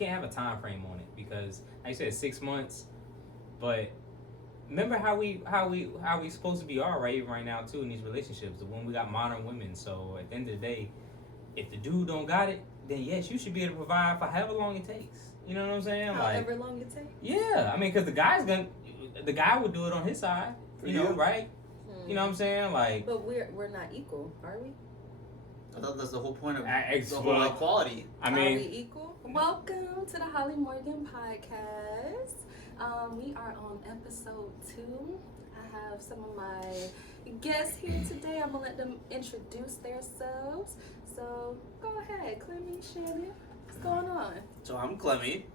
can't have a time frame on it because, like you said, 6 months. But remember how we supposed to be all right even right now too in these relationships when we got modern women. So at the end of the day, if the dude don't got it, then yes, you should be able to provide for however long it takes. You know what I'm saying? However long it takes. Yeah, I mean, because the guy would do it on his side. You know, right? You know what I'm saying? Like, but we're not equal, are we? I thought that's the whole point of the whole equality. I mean, are we equal? Welcome to the Holly Morgan podcast. We are on episode 2. I have some of my guests here today. I'm gonna let them introduce themselves. So go ahead, Clemmy, Shannon. What's going on? So I'm Clemmy.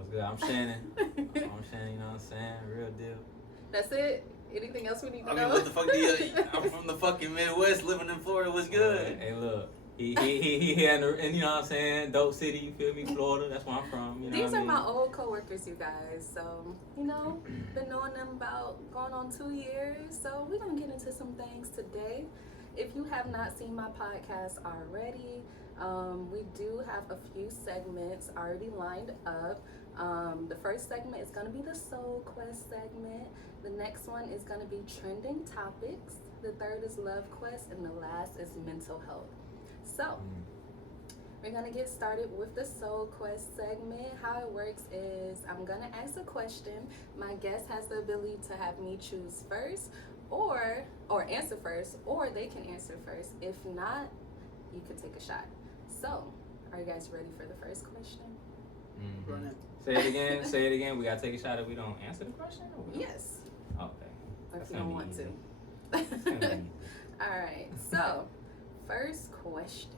what's good? I'm Shannon. I'm Shannon. You know what I'm saying? Real deal. That's it. Anything else we need to know? I mean, what the fuck do you? I'm from the fucking Midwest, living in Florida. What's good? Hey, look. He here and you know what I'm saying? Dope City, you feel me? Florida, that's where I'm from. You know These what I are mean? my old coworkers, you guys. So, you know, been knowing them about going on 2 years. So we're going to get into some things today. If you have not seen my podcast already, we do have a few segments already lined up. The first segment is going to be the Soul Quest segment. The next one is going to be trending topics. The third is Love Quest. And the last is mental health. So, we're going to get started with the Soul Quest segment. How it works is I'm going to ask a question. My guest has the ability to have me choose first or answer first, or they can answer first. If not, you can take a shot. So, are you guys ready for the first question? Mm-hmm. Run it. Say it again. We got to take a shot if we don't answer the question? Or we don't? Yes. Okay. If That's you gonna don't be want easy. to. That's gonna be easy. All right. So, first question.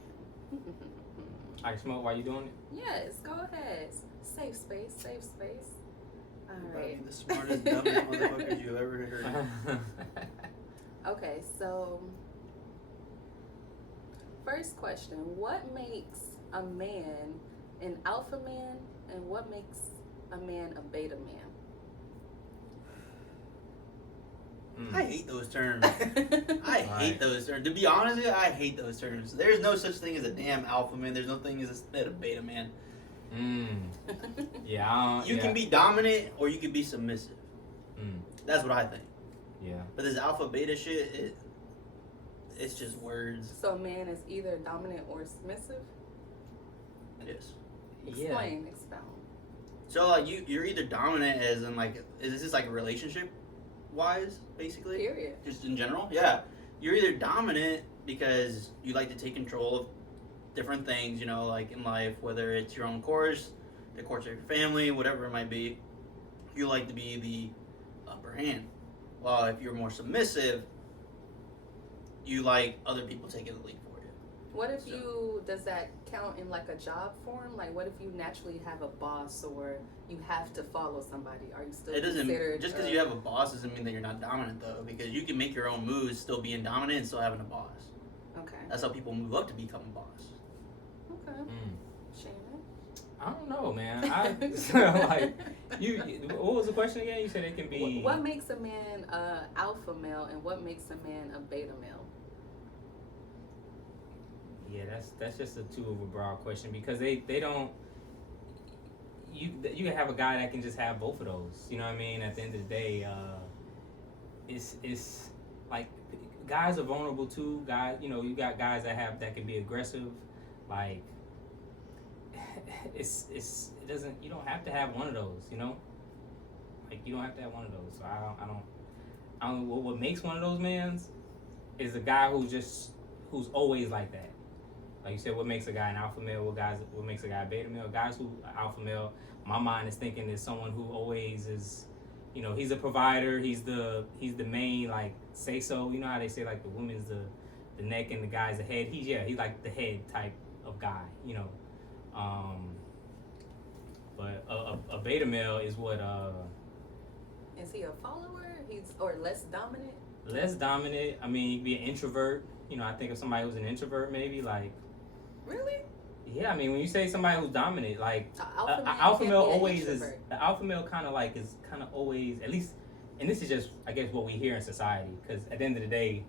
I can smoke while you doing it? Yes, go ahead. Safe space, safe space. All You're right. probably the smartest, dumbest motherfuckers you ever heard. Okay, so first question. What makes a man an alpha man and what makes a man a beta man? I hate those terms. I hate those terms. To be honest with you, I hate those terms. There's no such thing as a damn alpha man. There's no thing as a beta man. Yeah. You can be dominant or you can be submissive. That's what I think. Yeah. But this alpha beta shit, it's just words. So a man is either dominant or submissive? Yes. Explain, expound. So like you're either dominant as in like, is this like a relationship wise, basically? Period. Just in general? Yeah. You're either dominant because you like to take control of different things, you know, like in life, whether it's your own course, the course of your family, whatever it might be. You like to be the upper hand. While if you're more submissive, you like other people taking the lead for you. What if does that count in like a job form? Like what if you naturally have a boss or you have to follow somebody? Are you still considered... Just because you have a boss doesn't mean that you're not dominant though, because you can make your own moves still being dominant and still having a boss. Okay. That's how people move up to become a boss. Okay. Shannon? I don't know, man. What was the question again? You said it can be... What makes a man a alpha male and what makes a man a beta male? Yeah, that's just a too of a broad question because they don't... You can have a guy that can just have both of those. You know what I mean? At the end of the day, it's like guys are vulnerable too. Guys, you know, you got guys that can be aggressive. Like it doesn't. You don't have to have one of those. You know, like you don't have to have one of those. So I don't. What makes one of those mans is a guy who's always like that. Like you said, what makes a guy an alpha male? What makes a guy a beta male? Guys who alpha male, my mind is thinking is someone who always is, you know, he's a provider. He's the main like say so. You know how they say like the woman's the neck and the guy's the head. He's like the head type of guy. You know, but a beta male is what Is he a follower? Or less dominant? Less dominant. I mean, he could be an introvert. You know, I think of somebody who's an introvert, maybe like. Really? Yeah, I mean, when you say somebody who's dominant, like alpha male always is. The alpha male kind of always, at least, and this is just I guess what we hear in society. Because at the end of the day,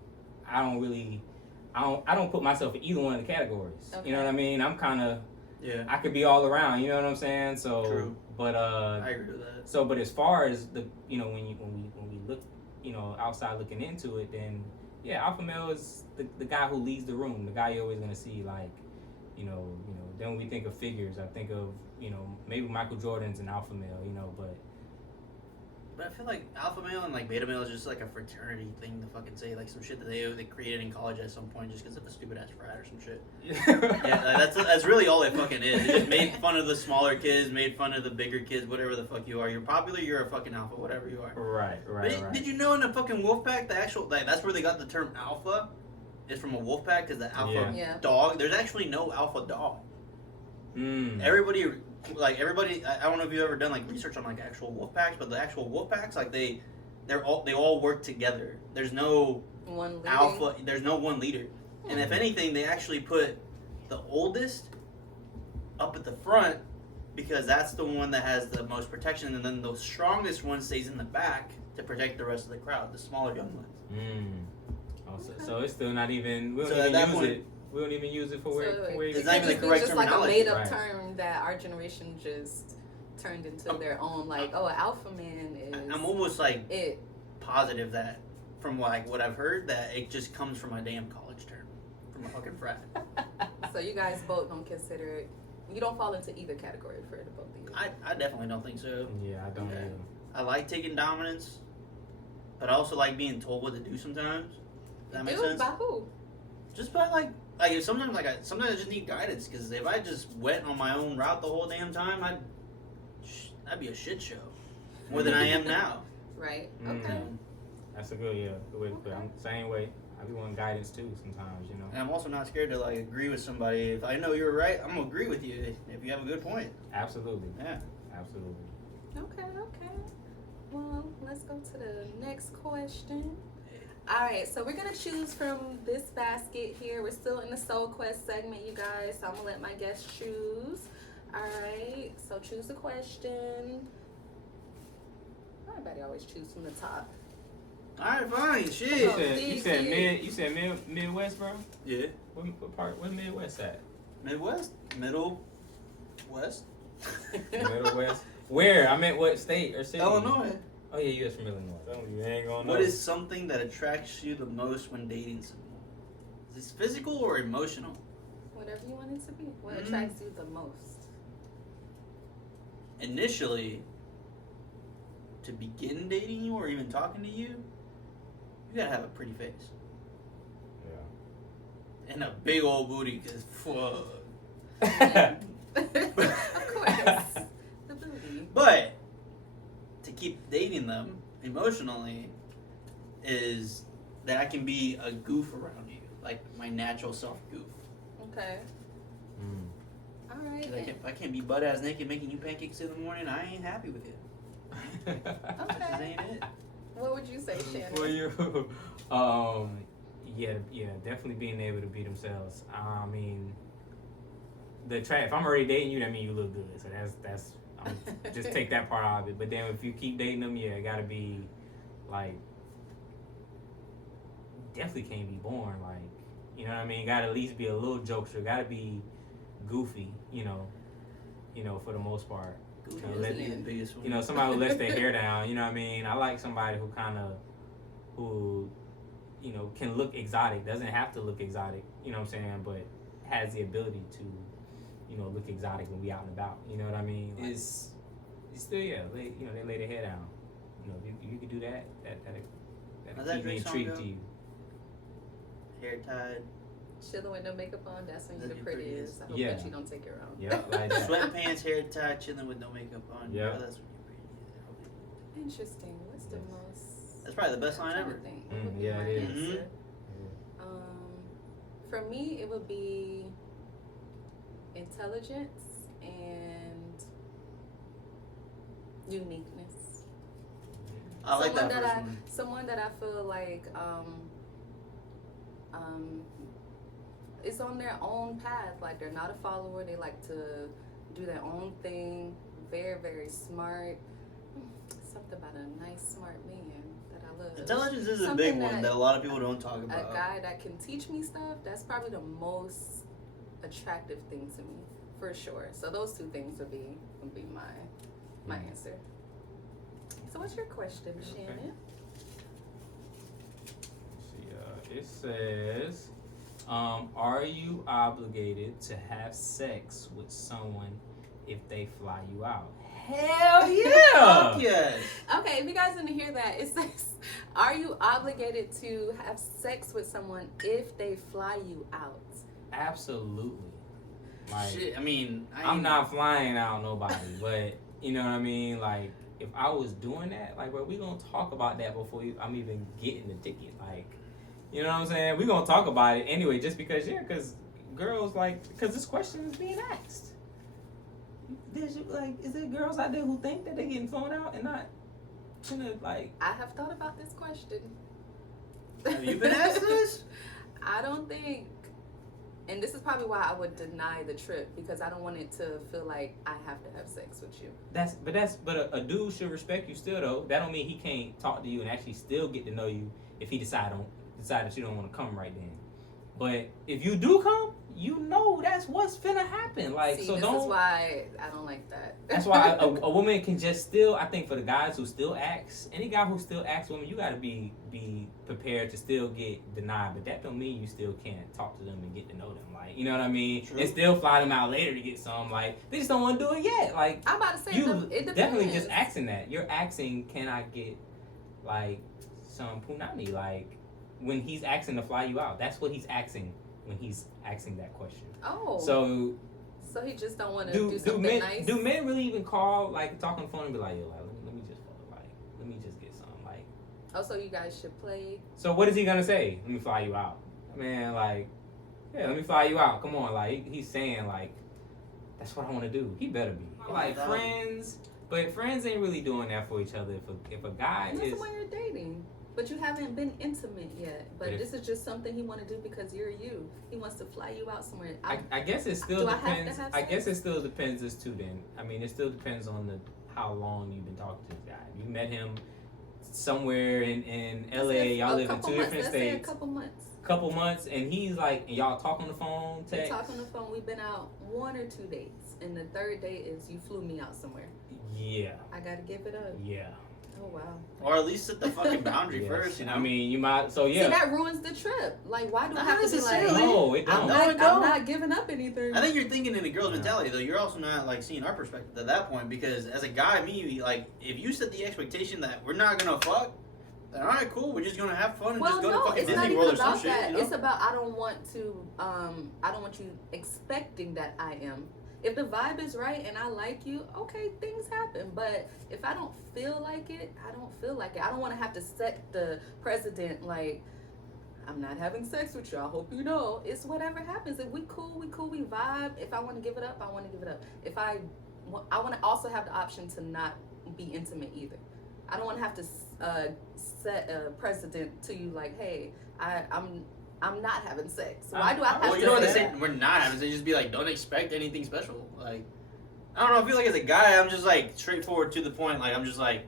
I don't put myself in either one of the categories. Okay. You know what I mean? I'm kind of Yeah. I could be all around. You know what I'm saying? So, True. but I agree with that. so, but as far as the, you know, when we look, you know, outside looking into it, then yeah, alpha male is the guy who leads the room, the guy you're always gonna see, like, you know. Then when we think of figures, I think of, you know, maybe Michael Jordan's an alpha male, you know, but But I feel like alpha male and like beta male is just like a fraternity thing to fucking say, like some shit that they created in college at some point just because of a stupid ass frat or some shit. Yeah, like, that's really all it fucking is. They just made fun of the smaller kids, made fun of the bigger kids, whatever the fuck you are. You're popular, you're a fucking alpha, whatever you are. right. But did you know in the fucking wolf pack, the actual, like, that's where they got the term alpha? Is from a wolf pack because the alpha Yeah. dog. There's actually no alpha dog. Mm. Everybody, I don't know if you've ever done like research on like actual wolf packs, but the actual wolf packs, like they all work together. There's no One leading. alpha. There's no one leader, and if anything, they actually put the oldest up at the front because that's the one that has the most protection, and then the strongest one stays in the back to protect the rest of the crowd, the smaller young ones. Oh, so it's still not even. We don't So at even that use point- it. We don't even use it for So where. it It's not even the could be correct just like a terminology. made up Right. term that our generation just turned into their own. Like, oh, an alpha man is I'm almost like it. positive that from like what I've heard that it just comes from a damn college term, from a fucking frat. So you guys both don't consider it. You don't fall into either category for the both of you. I definitely don't think so. Yeah, I don't Okay. either. I like taking dominance, but I also like being told what to do sometimes. Does that make sense? By who? Just by like sometimes I just need guidance because if I just went on my own route the whole damn time, that'd be a shit show more than I am now. Right. Mm. Okay. That's a good way to put it. I'm the same way. I be wanting guidance too sometimes, you know. And I'm also not scared to like agree with somebody. If I know you're right, I'm gonna agree with you if you have a good point. Absolutely. Yeah. Absolutely. Okay. Well, let's go to the next question. All right, so we're gonna choose from this basket here. We're still in the Soul Quest segment, you guys. So I'm gonna let my guests choose. All right, so choose a question. Everybody always choose from the top. All right, fine. You Shit. Oh, said Midwest, bro. Yeah. What part? Where Midwest at? Midwest, Middle, West, Middle West. Where? I meant what state or city? Illinois. Oh yeah, you was from Illinois. You ain't gonna know. What is something that attracts you the most when dating someone? Is this physical or emotional? Whatever you want it to be. What Mm. attracts you the most? Initially, to begin dating you or even talking to you, you gotta have a pretty face Yeah. and a big old booty. Cause fuck. Of course. The booty. But to keep dating them emotionally is that I can be a goof around you, like my natural self goof. Okay. Mm. All right. Like if I can't be butt ass naked making you pancakes in the morning, I ain't happy with it. That just ain't it. What would you say, Shannon? For you, yeah, definitely being able to be themselves. I mean, if I'm already dating you, that means you look good. So that's just take that part out of it. But then if you keep dating them, yeah, it gotta be like definitely can't be boring. Like, you know what I mean? Gotta at least be a little jokester. Gotta be goofy. You know, for the most part. Goofy You know, is let- the biggest one. You know, somebody who lets their hair down, you know what I mean? I like somebody who can look exotic. Doesn't have to look exotic, you know what I'm saying? But has the ability to, look exotic when we out and about. You know what I mean? Like, it's still, they lay their hair down. You know, if you could do that, How's that'll that keep me Drake song intrigued go? to you. Hair tied, Chilling with no makeup on, that's when you're the That's the prettiest. I hope Yeah. that you don't take your own. Yeah, like that. sweatpants, hair tied, chilling with no makeup on. Yeah. Oh, that's when you're pretty. Interesting. What's the Yes. most? That's probably the best line I'm trying ever. to think. What would be yeah, my it is. answer? For me, it would be intelligence and uniqueness. I like Someone that that first I- one. Someone that I feel like is on their own path. Like they're not a follower. They like to do their own thing. Very, very smart. Something about a nice, smart man that I love. Intelligence is a Something big one that a lot of people don't talk A about. guy that can teach me stuff. That's probably the most attractive thing to me for sure. So those two things would be my answer. So what's your question, Shannon? It says, are you obligated to have sex with someone if they fly you out? Hell yeah! Fuck yes. Okay, if you guys didn't hear that, it says, are you obligated to have sex with someone if they fly you out? Absolutely. Like, Shit, I mean, I'm not flying out nobody, but you know what I mean? Like, if I was doing that, like, bro, we gonna talk about that before I'm even getting the ticket. Like, you know what I'm saying? We gonna talk about it anyway, just because, because girls, like, because this question is being asked. Is there girls out there who think that they're getting flown out and not gonna, like... I have thought about this question. Have you been asked this? I don't think, and this is probably why I would deny the trip, because I don't want it to feel like I have to have sex with you. But a dude should respect you still, though. That don't mean he can't talk to you and actually still get to know you if he decide that you don't want to come right then. But if you do come, you know that's what's finna happen. Like, See, so this don't. is why I don't like that. That's why a woman can just still. I think for the guys who still ask, any guy who still asks women, you gotta be prepared to still get denied. But that don't mean you still can't talk to them and get to know them. Like, you know what I mean? True. And still fly them out later to get some. Like, they just don't want to do it yet. Like, I'm about to say you it depends. definitely just asking that. You're asking, can I get like some punani? Like, when he's asking to fly you out, that's what he's asking when he's asking that question. Oh. So he just don't want to do something nice. Do men really even call, like, talk on the phone and be like, yo, like, let me just get some, like. Oh, so you guys should play. So what is he gonna say? Let me fly you out, man. Like, yeah, let me fly you out. Come on, like, he's saying, like, that's what I want to do. He better be like friends, but friends ain't really doing that for each other. If a guy That's is the one you're dating. But you haven't been intimate yet. But But this is just something he want to do because you're you. He wants to fly you out somewhere. I guess it still Do I have to depends. have I guess sex? it still depends as to then. I mean, it still depends on how long you've been talking to this guy. You met him somewhere in LA. Y'all live in two different states. A couple months. Couple months, and he's like, and y'all talk on the phone, We text. talk on the phone. We've been out 1 or 2 dates, and the third date is you flew me out somewhere. Yeah, I gotta give it up. yeah. Oh wow. Or at least set the fucking boundary Yes. first, you know? I mean, you might. So yeah. See, that ruins the trip. Like, why do I Not have to be like, necessarily. No, it I'm don't. not giving up anything. I think you're thinking in a girl's mentality, though. You're also not, like, seeing our perspective at that point, because as a guy, like, if you set the expectation that we're not gonna fuck, then alright, cool, we're just gonna have fun and just go to fucking it's not Disney even World or some about shit, that. you know? It's about I don't want you expecting that I am. If the vibe is right and I like you, okay, things happen. But if I don't feel like it, I don't feel like it. I don't want to have to set the precedent like, I'm not having sex with you. I hope you know. It's whatever happens. If we cool, we vibe. If I want to give it up, I want to give it up. If I want to also have the option to not be intimate either. I don't want to have to set a precedent to you like, hey, I'm not having sex. Why do I have Well, to you know what they say say? that? We're not having sex. Just be like, don't expect anything special. Like, I don't know. I feel like as a guy, I'm just like straightforward to the point. Like, I'm just like,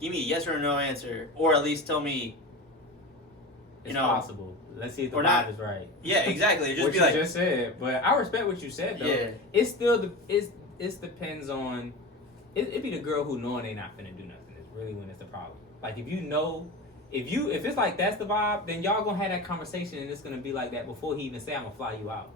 give me a yes or no answer, or at least tell me. It's know, possible. Let's see if the or vibe not. is right. Yeah, exactly. Just What be you like, just said, but I respect what you said though. yeah, It still it depends on. It be the girl who knowing they not finna do nothing. It's really when it's the problem. Like if you know. If it's like that's the vibe, then y'all gonna have that conversation and it's gonna be like that before he even say I'm gonna fly you out.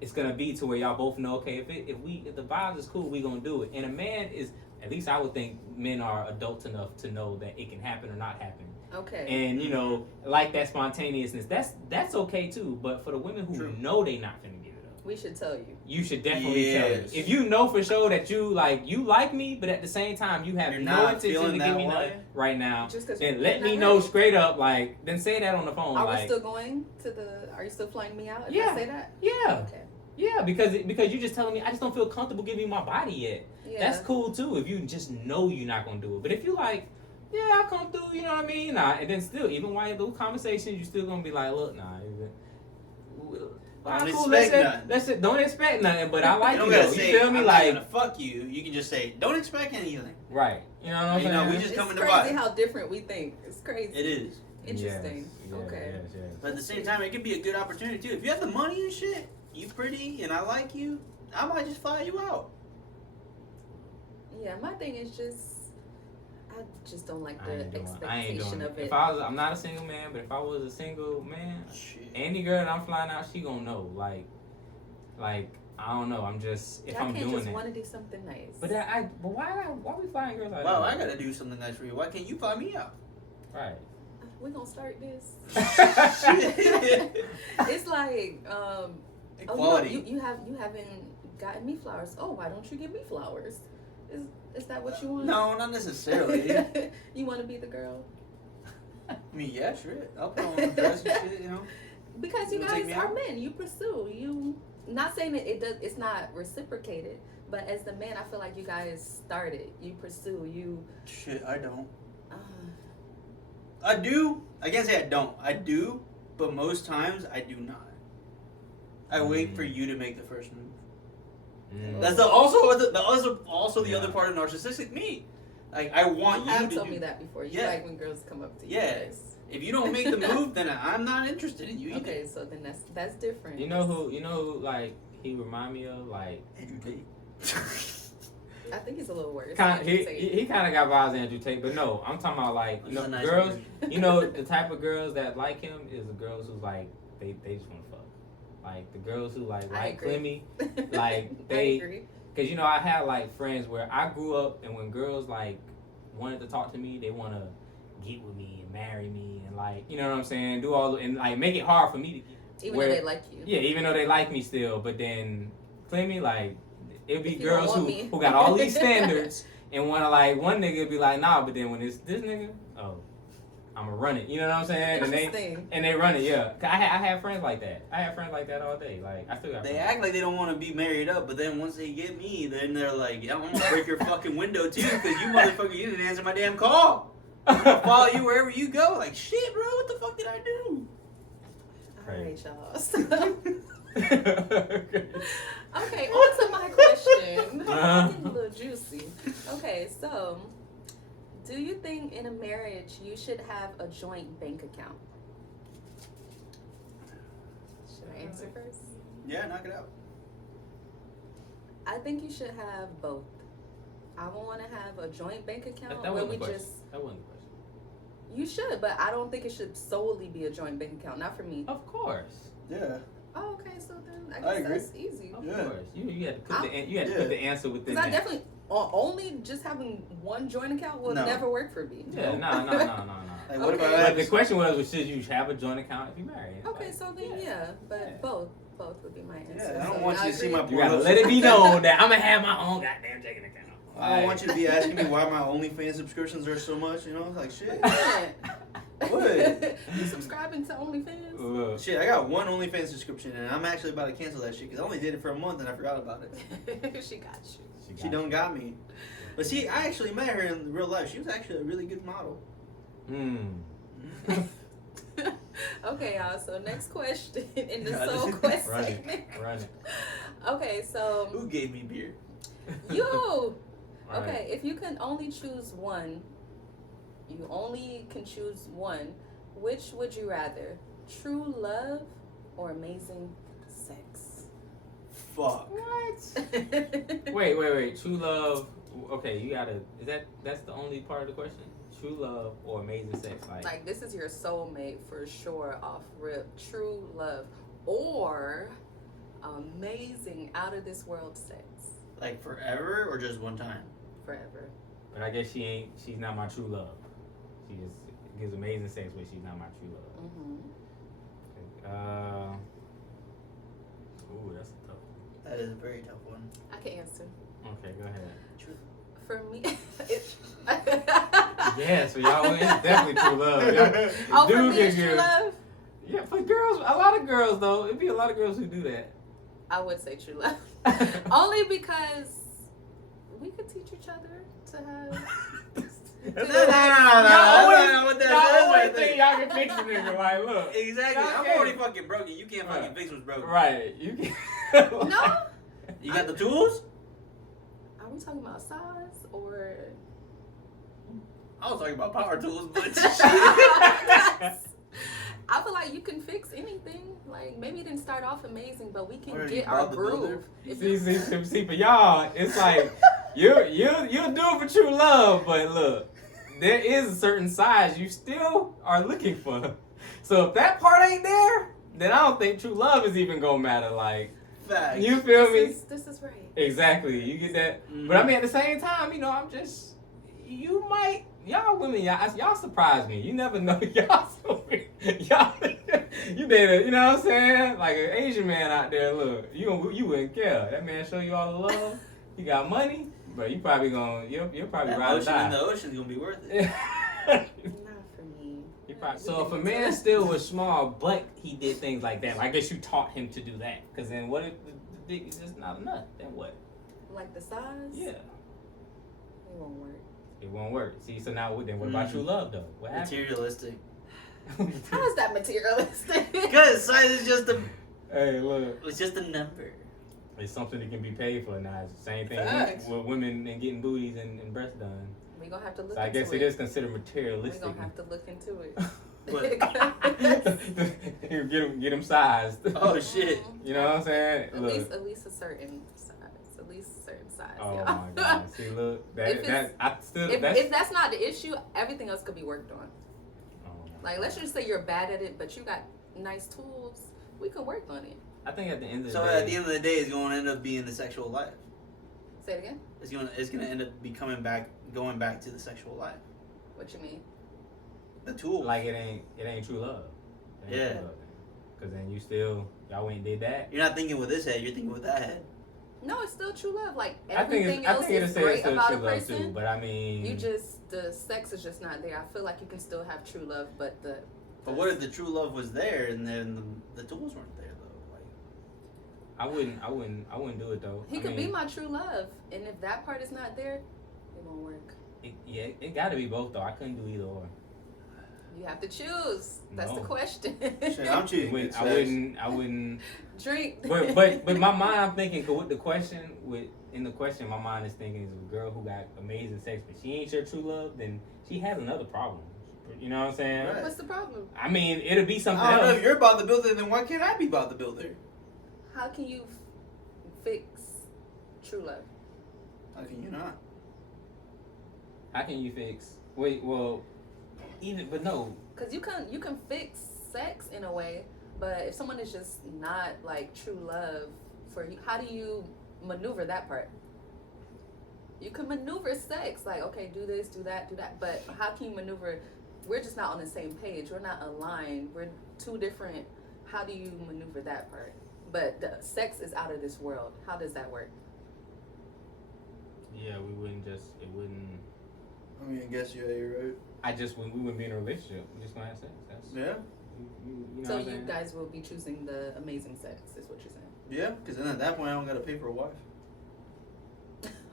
It's gonna be to where y'all both know, okay, if the vibes is cool, we gonna do it. And a man is, at least I would think men are adults enough to know that it can happen or not happen. Okay. And you know, like that spontaneousness, that's okay too. But for the women who True. know they not finna give it up, We should tell you. you should definitely tell Yes. me. If you know for sure that you like me, but at the same time you have You're no not intention feeling to that give me way? nothing right now, Just because then let me know straight up. Like, then say that on the phone. Are like, we still going to the? Are you still flying me out? If Yeah. I say that. yeah, Okay. yeah, because you just telling me I just don't feel comfortable giving you my body yet. Yeah. That's cool too. If you just know you're not gonna do it, but if you like, yeah, I come through, you know what I mean? Nah, and then still, even while you do conversations, you still gonna be like, look, nah. Don't Cool, expect let's don't expect nothing, but I like you you don't though. gotta say, You feel me? I'm Like, not gonna fuck you. You can just say, don't expect anything. right. You know what I'm You know, saying? we just It's come into crazy vibe. how different we think. It's crazy. It is. Interesting. Yes, Okay. yes. But at the same time, it could be a good opportunity too. If you have the money and shit, you pretty, and I like you, I might just fly you out. Yeah, my thing is just, I just don't like the I ain't expectation doing of it. it. I'm not a single man, but if I was a single man, Shit. any girl that I'm flying out, she gonna know. Like I don't know. I'm just if I I'm can't doing just it. want to do something nice. But why we flying girls out? Wow, I there? gotta do something nice for you. Why can't you fly me out? Right. We're gonna start this. Shit. It's like, Equality. you haven't gotten me flowers. Oh, why don't you give me flowers? Is that what you want? No, not necessarily. You want to be the girl? I mean, yeah, sure. I'll put on a dress and shit, you know. Because you You wanna take guys me are out? men. You pursue. You not saying that it's not reciprocated, but as the man, I feel like you guys started. You pursue. You. Shit, I don't. Uh, I do. I can't say I don't. I do, but most times I do not. I wait for you to make the first move. Mm. That's also the Yeah. other part of narcissistic me. Like I want you you have to told do. me that before. You Yeah. like when girls come up to you. Yeah. guys. If you don't make the move, then I'm not interested in you either. Okay, so then that's different. You know who like he remind me of like Andrew Tate. I think he's a little worse. kind Andrew Tate. he kind of got vibes of Andrew Tate, but no, I'm talking about like He's a nice girls. dude. You know the type of girls that like him is the girls who like they just want to fuck. Like the girls who like agree. Clemmy, like I they. agree. Cause I had like friends where I grew up, and when girls like wanted to talk to me, they want to get with me and marry me, and like you know what I'm saying, do all and like make it hard for me to get. Even where- though they like you. Yeah, even though they like me still, but then Clemmy like it'd be If you don't girls want who me. got all these standards and want to like one nigga be like nah, but then when it's this nigga, oh, I'ma run it. You know what I'm saying? Interesting. And they run it, yeah. I had friends like that. I had friends like that all day. Like I still got. They friends. act like they don't want to be married up, but then once they get me, then they're like, yeah, I'm gonna break your fucking window too, because you motherfucker, you didn't answer my damn call. I'm gonna follow you wherever you go. Like, shit, bro, what the fuck did I do? Alright, y'all. Okay, on to my question. Getting a little juicy. Okay, so do you think in a marriage you should have a joint bank account? Should I answer first? Yeah, knock it out. I think you should have both. I would want to have a joint bank account That where wasn't we the question. just. That wasn't the question. You should, but I don't think it should solely be a joint bank account. Not for me. Of course. Yeah. Oh, okay, so then I I guess agree. that's easy. Of Yeah. course. You had to put Yeah. put the answer within Because I that. definitely only just having one joint account will No. never work for me. Yeah, no. Like, what Okay. about But the that? question was should you have a joint account if you marry? Okay, Like, so then yeah, but both would be my answer. Yeah, I don't So want you to see agree. my you gotta let it be known that I'm gonna have my own goddamn checking account. I don't want you to be asking me why my OnlyFans subscriptions are so much, you know? Like, shit. What? You subscribing to OnlyFans? Look, Shit, I got one OnlyFans subscription, and I'm actually about to cancel that shit, because I only did it for a month, and I forgot about it. She got you. She done got me. But see, I actually met her in real life. She was actually a really good model. Okay, y'all. So next question in the God, Soul this is- Quest Run it. segment. Run it. Okay, so Who gave me beer? you. Right. Okay, if you can only choose one, you only can choose one. Which would you rather? True love or amazing sex? Fuck. What? Wait. True love. Okay, you gotta. That's the only part of the question? True love or amazing sex? Like this is your soulmate for sure, off rip. True love or amazing out of this world sex Like forever or just one time? forever. But I guess she's not my true love. She just gives amazing sex, but she's not my true love. Mm-hmm. Ooh, that's a tough one. That is a very tough one. I can answer. Okay, go ahead. For me, it's Yeah, so y'all, it's definitely true love. Y'all, oh, for dude me, can it's true give- love. Yeah, for girls, a lot of girls though. It'd be a lot of girls who do that. I would say true love. Only because we could teach each other to have. Y'all always think y'all can fix a nigga. Like, look. Exactly. Y'all I'm can't. already fucking broken. You can't fucking Right. fix what's broken. Right. You can. No? You got the tools? Are we talking about size or? I was talking about power tools, but I feel like you can fix anything. Like maybe it didn't start off amazing, but we What can are you, get our Bob the Builder? groove. If you- See, for y'all, it's like you'll do it for true love, but look, there is a certain size you still are looking for. So if that part ain't there, then I don't think true love is even gonna matter. Like, Facts. you feel me? This is right. Exactly. You get that? Mhm. But I mean, at the same time, you know, y'all women, y'all surprise me. You never know. Y'all, you date you know what I'm saying? Like an Asian man out there, look, you wouldn't care. That man show you all the love. He got money, but you'll probably That rather ocean in die. the ocean's gonna be worth it. Not for me. So if a man still was small, but he did things like that, I guess you taught him to do that. Because then what if the dick is just not enough? Then what? Like the size? Yeah. It won't work. It won't work. See, so now then what about true love though? What happened? Materialistic. How is that materialistic? Because size is just a, Hey, look, it's just a number. it's something that can be paid for now. It's the same thing Facts. with women and getting booties and breasts done. We're gonna have to look So I into guess it. it is considered We're materialistic. gonna have to look into it. get them sized. Oh shit. You know what I'm saying? At Look. least a certain size. At least a certain size. Oh y'all. my God! See, look, If that's not the issue, everything else could be worked on. Oh my Like, let's God. just say you're bad at it, but you got nice tools. We can work on it. I think at the end of the So day, at the end of the day, it's gonna end up being the sexual life. Say it again. It's gonna end up going back to the sexual life. What you mean? The tool. like it ain't true love. It ain't Yeah. true love, Cause then y'all went and did that. You're not thinking with this head. You're thinking with that head. No, it's still true love. Like I think everything else it'll is say it's great still about true a love person. too. But I mean, The sex is just not there. I feel like you can still have true love, but But what if the true love was there and then the tools weren't there though? Like, I wouldn't do it though. he I could mean, be my true love, and if that part is not there, it won't work. it got to be both though. I couldn't do either or. You have to choose. That's the No. question. shit, I'm cheating. I wouldn't. Drink. But my mind, I'm thinking with the question, my mind is thinking is a girl who got amazing sex, but she ain't your true love, then she has another problem. You know what I'm saying? Right. What's the problem? I mean, it'll be something I don't know else. if you're about the builder, then why can't I be about the builder? How can you fix true love? How can you not? How can you fix? Wait, well, but no. Because you can fix sex in a way, but if someone is just not like true love for you, how do you maneuver that part? You can maneuver sex, like, okay, do this, do that, but how can you maneuver? We're just not on the same page. We're not aligned. We're two different. How do you maneuver that part? But the sex is out of this world. How does that work? Yeah, it wouldn't. I mean, I guess you're right. When we wouldn't be in a relationship, we're just gonna have sex. That's, Yeah, you know So what I'm you saying? guys will be choosing the amazing sex, is what you're saying. yeah. Because then at that point, I don't gotta pay for a wife.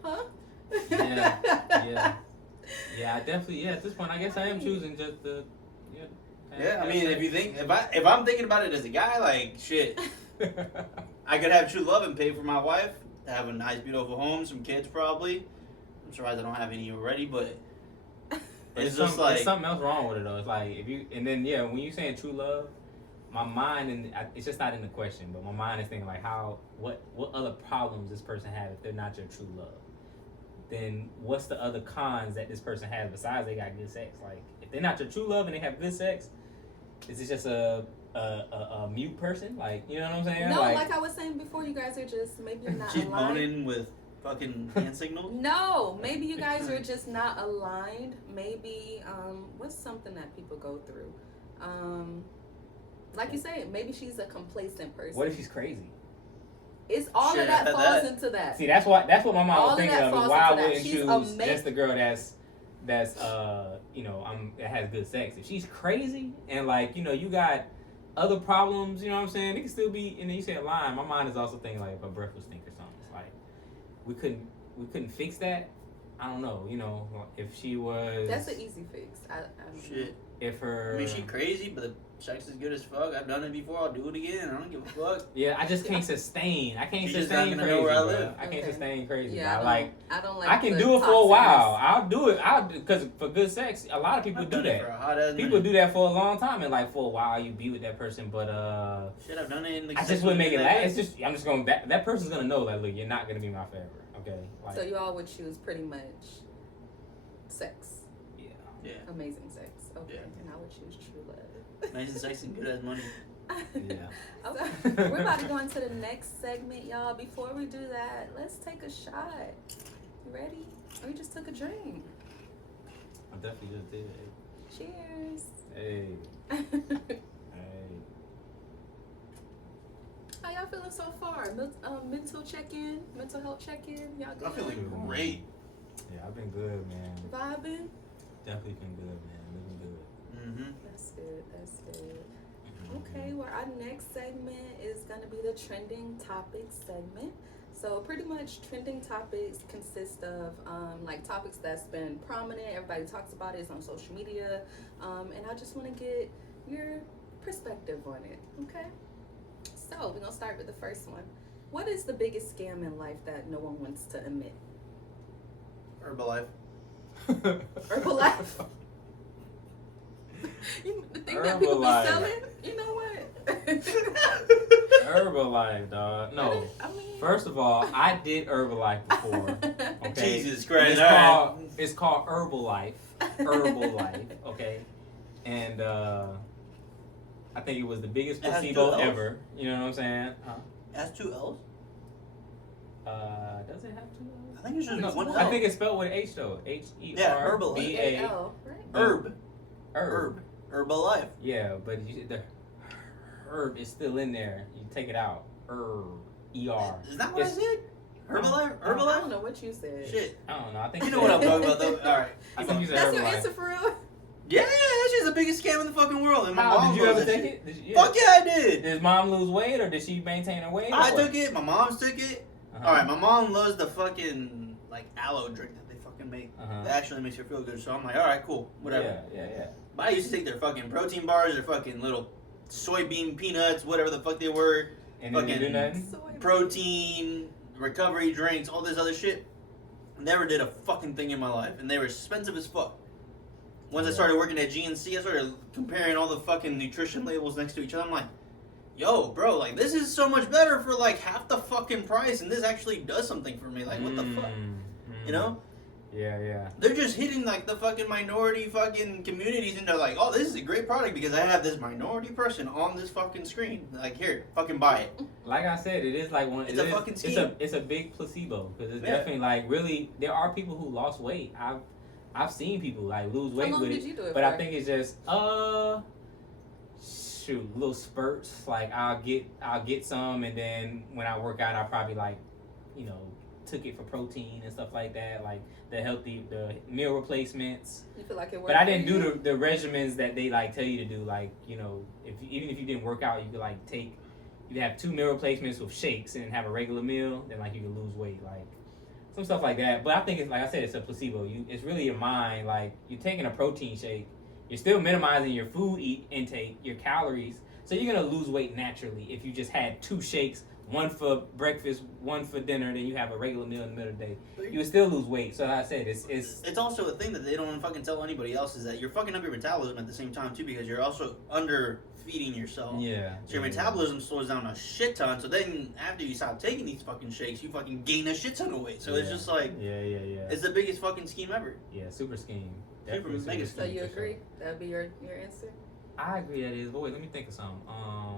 Huh? Yeah, I definitely. Yeah, at this point, I guess I am choosing just the. Yeah, I mean, if I'm thinking about it as a guy, like shit, I could have true love and pay for my wife, have a nice, beautiful home, some kids probably. I'm surprised I don't have any already, but it's just like there's something else wrong with it though. It's like when you saying true love, my mind it's just not in the question, but my mind is thinking like what other problems this person has if they're not your true love. Then what's the other cons that this person has besides they got good sex? Like if they're not your true love and they have good sex, is it just a mute person? Like you know what I'm saying? No, like I was saying before, you guys are just maybe you're not she's aligned. moaning with fucking hand signals. No, maybe you guys are just not aligned. Maybe what's something that people go through? Like you say, maybe she's a complacent person. what if she's crazy? It's all Shit, of that falls that- into that. See, that's what my mom All was of thinking that of. Is falls why I into that. wouldn't She's choose ama- just the girl that's that has good sex. If she's crazy and like you got other problems, you know what I'm saying? It can still be. And then you say a line. My mind is also thinking like if her breath was stink or something. It's like we couldn't fix that. I don't know. If she was. That's an easy fix. I Shit. If her. I mean, she crazy, but sex is good as fuck. I've done it before. I'll do it again. I don't give a fuck. Yeah, I just can't sustain. I can't She's just sustain not gonna crazy. know where I bro. live. I can't Okay. sustain crazy. Yeah, bro. I don't like. I can the do it for a toxicness. while. I'll do it. Because for good sex, a lot of people I've do done it for that. a hot ass People minute. do that for a long time, and like for a while you be with that person, but Shit, I've done it in the I just wouldn't make it last. It's just I'm just gonna that person's gonna know that look, you're not gonna be my forever. Okay, like So you all would choose pretty much sex, yeah. Yeah. amazing sex. Okay, Yeah. and I would choose true love. Amazing sex and good as money. Yeah. Okay. We're about to go into the next segment, y'all. Before we do that, let's take a shot. You ready? We just took a drink. I definitely just did. Cheers. Hey, hey. How y'all feeling so far? Mental check-in, mental health check-in. Y'all good? I'm feeling great. Yeah, I've been good, man. Vibing. Definitely been good, man. Living good. Mm-hmm. That's good. That's good. Okay, well, our next segment is going to be the trending topics segment. So pretty much trending topics consist of like topics that's been prominent. Everybody talks about it. It's on social media. And I just want to get your perspective on it. Okay. So we're going to start with the first one. What is the biggest scam in life that no one wants to admit? Herbalife. Herbalife. The thing that people be Herbalife. selling, you know what? Herbalife, dog. No. I mean, First of all, I did Herbalife before. Okay. Jesus Christ! It's all right. called it's called Herbalife. Herbalife. Okay. And I think it was the biggest It has two placebo Ls? ever. You know what I'm saying? Has 2 L's? Does it have two? I think it's just No, one L. I think it's spelled with H though. Herbalife. HERBA. AL, right? Herb. Herb. Herbalife. Yeah, but the herb is still in there. You take it out. Herb. ER. Is that what I It's- said? Herbalife? I don't Herbalife? know what you said. Shit. I don't know. I think You know what I'm talking about though. Alright. I think you said That's your Herbalife. answer for real? Yeah, that shit's the biggest scam in the fucking world. And my How mom did you knows ever that take shit. it? Did you, Fuck yeah, I did. Did mom lose weight or did she maintain her weight? or I what? took it. My mom's took it. Uh-huh. Alright, my mom loves the fucking like aloe drink that they fucking make. Uh-huh. That actually makes her feel good. So I'm like, alright, cool, whatever. Yeah. But I used to take their fucking protein bars, their fucking little soybean peanuts, whatever the fuck they were, And then you Fucking do nothing? Soy protein, recovery drinks, all this other shit. Never did a fucking thing in my life, and they were expensive as fuck. Once I Yeah. started working at GNC, I started comparing all the fucking nutrition labels next to each other. I'm like, yo, bro, like this is so much better for like half the fucking price, and this actually does something for me. Like, what the fuck? You know? Yeah. They're just hitting like the fucking minority fucking communities, and they're like, oh, this is a great product because I have this minority person on this fucking screen. Like, here, fucking buy it. Like I said, it is like one. It's a fucking scheme. It's a big placebo because it's Yeah. definitely like really. There are people who lost weight. I've seen people like lose weight How long with did it, you do it but for? I think it's just shoot little spurts. Like I'll get some, and then when I work out, I probably like, you know, took it for protein and stuff like that, like the meal replacements. You feel like it worked But I for didn't you? do the regimens that they like tell you to do. Like, you know, even if you didn't work out, you could like you have 2 meal replacements with shakes and have a regular meal. Then like you could lose weight, like some stuff like that. But I think it's like I said, it's a placebo. It's really your mind. Like you're taking a protein shake, you're still minimizing your food intake, your calories. So you're gonna lose weight naturally if you just had 2 shakes. One for breakfast, one for dinner, then you have a regular meal in the middle of the day. You would still lose weight. So like I said, it's It's also a thing that they don't fucking tell anybody else is that you're fucking up your metabolism at the same time too because you're also under feeding yourself. yeah. So your metabolism slows down a shit ton. So then after you stop taking these fucking shakes, you fucking gain a shit ton of weight. So it's just like Yeah. it's the biggest fucking scheme ever. Yeah, super scheme. Super Definitely mega So you for sure. agree? That'd be your answer? I agree that is. But wait, let me think of something. I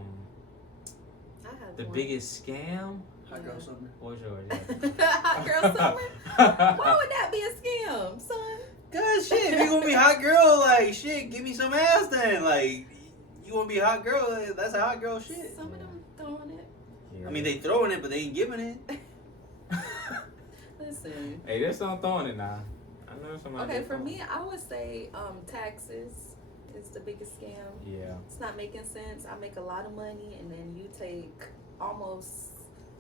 have The one. biggest scam. Hot girl Yeah. summer. What was yours? Hot girl summer? Why would that be a scam, son? Cause shit, if you gonna be hot girl, like shit, give me some ass then. Like you wanna be a hot girl, that's a hot girl shit. Some of them throwing it. Yeah. I mean they throwing it, but they ain't giving it. Listen. Hey, there's some throwing it now. I know somebody. Okay, for me, I would say taxes is the biggest scam. Yeah. It's not making sense. I make a lot of money, and then you take almost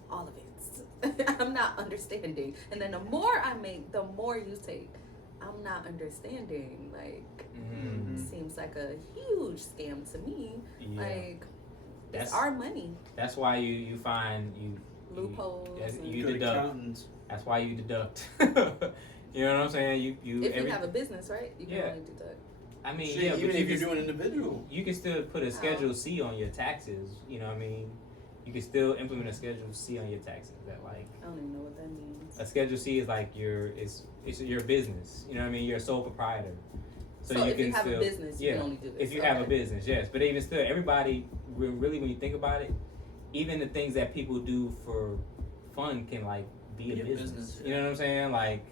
all of it. I'm not understanding. And then the more I make, the more you take. I'm not understanding. Like, Mm. seems like a huge scam to me. Yeah. Like, That's it's our money. That's why you find Loopholes. you Good deduct. accountants. That's why you deduct. You know what I'm saying? You If you have a business, right? You can Yeah. only deduct. I mean, Shit, yeah, even but if you're doing individual. you can still put a Schedule C on your taxes. You know what I mean? You can still implement a Schedule C on your taxes. That like I don't even know what that means. a Schedule C is like it's your business. You know what I mean? You're a sole proprietor. So you if can you have still, a business, you yeah, can only do this. if you have a business, yes. But even still, everybody really, when you think about it, even the things that people do for fun can like be a Be a business. business, You know what I'm saying? Like,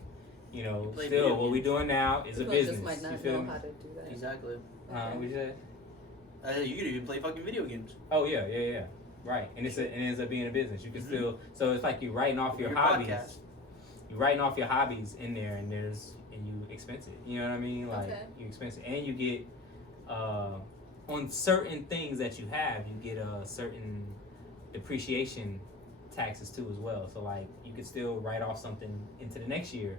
you know, You play still video what we're games. doing now is a People business. just might You not feel know me? how to do that. Exactly. What you say? You could even play fucking video games. Oh yeah. Right, and it ends up being a business. You can Mhm. still, so it's like you writing off your hobbies. podcast. You writing off your hobbies in there, and you expense it. You know what I mean? Like Okay. you expense it, and you get on certain things that you have, you get a certain depreciation taxes too as well. So like you could still write off something into the next year,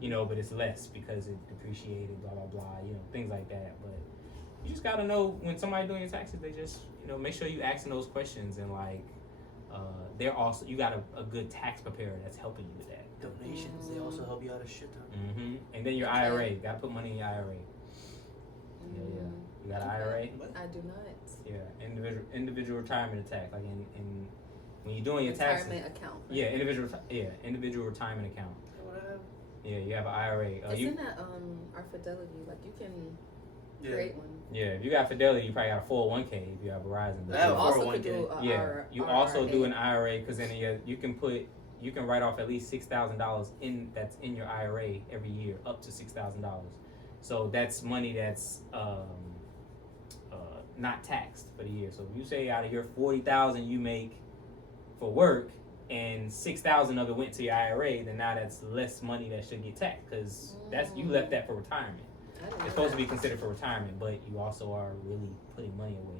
you know, but it's less because it depreciated, blah blah blah, you know, things like that. But you just gotta know when somebody doing your taxes, they just, you know, make sure you asking those questions, and like they're also, you got a good tax preparer that's helping you with that. Donations, they also help you out a shit ton. Mm-hmm. And then your Okay. IRA, you gotta put money in your IRA. Yeah. You got an IRA? I do not. Yeah, individual retirement tax, like in when you're doing your taxes. Retirement account. right? Yeah, individual retirement account. Yeah, you have an IRA. It's in that our Fidelity. Like you can create one. Yeah, if you got Fidelity, you probably got a 401k if you have Verizon. I have You a also 401k. could do a Yeah, you also do an IRA, because then you can write off at least $6,000 that's in your IRA every year, up to $6,000. So that's money that's not taxed for the year. So if you say out of your $40,000 you make for work, and $6,000 of it went to your IRA, then now that's less money that should get taxed, because you left that for retirement. I didn't know It's supposed to that. be considered for retirement, but you also are really putting money away.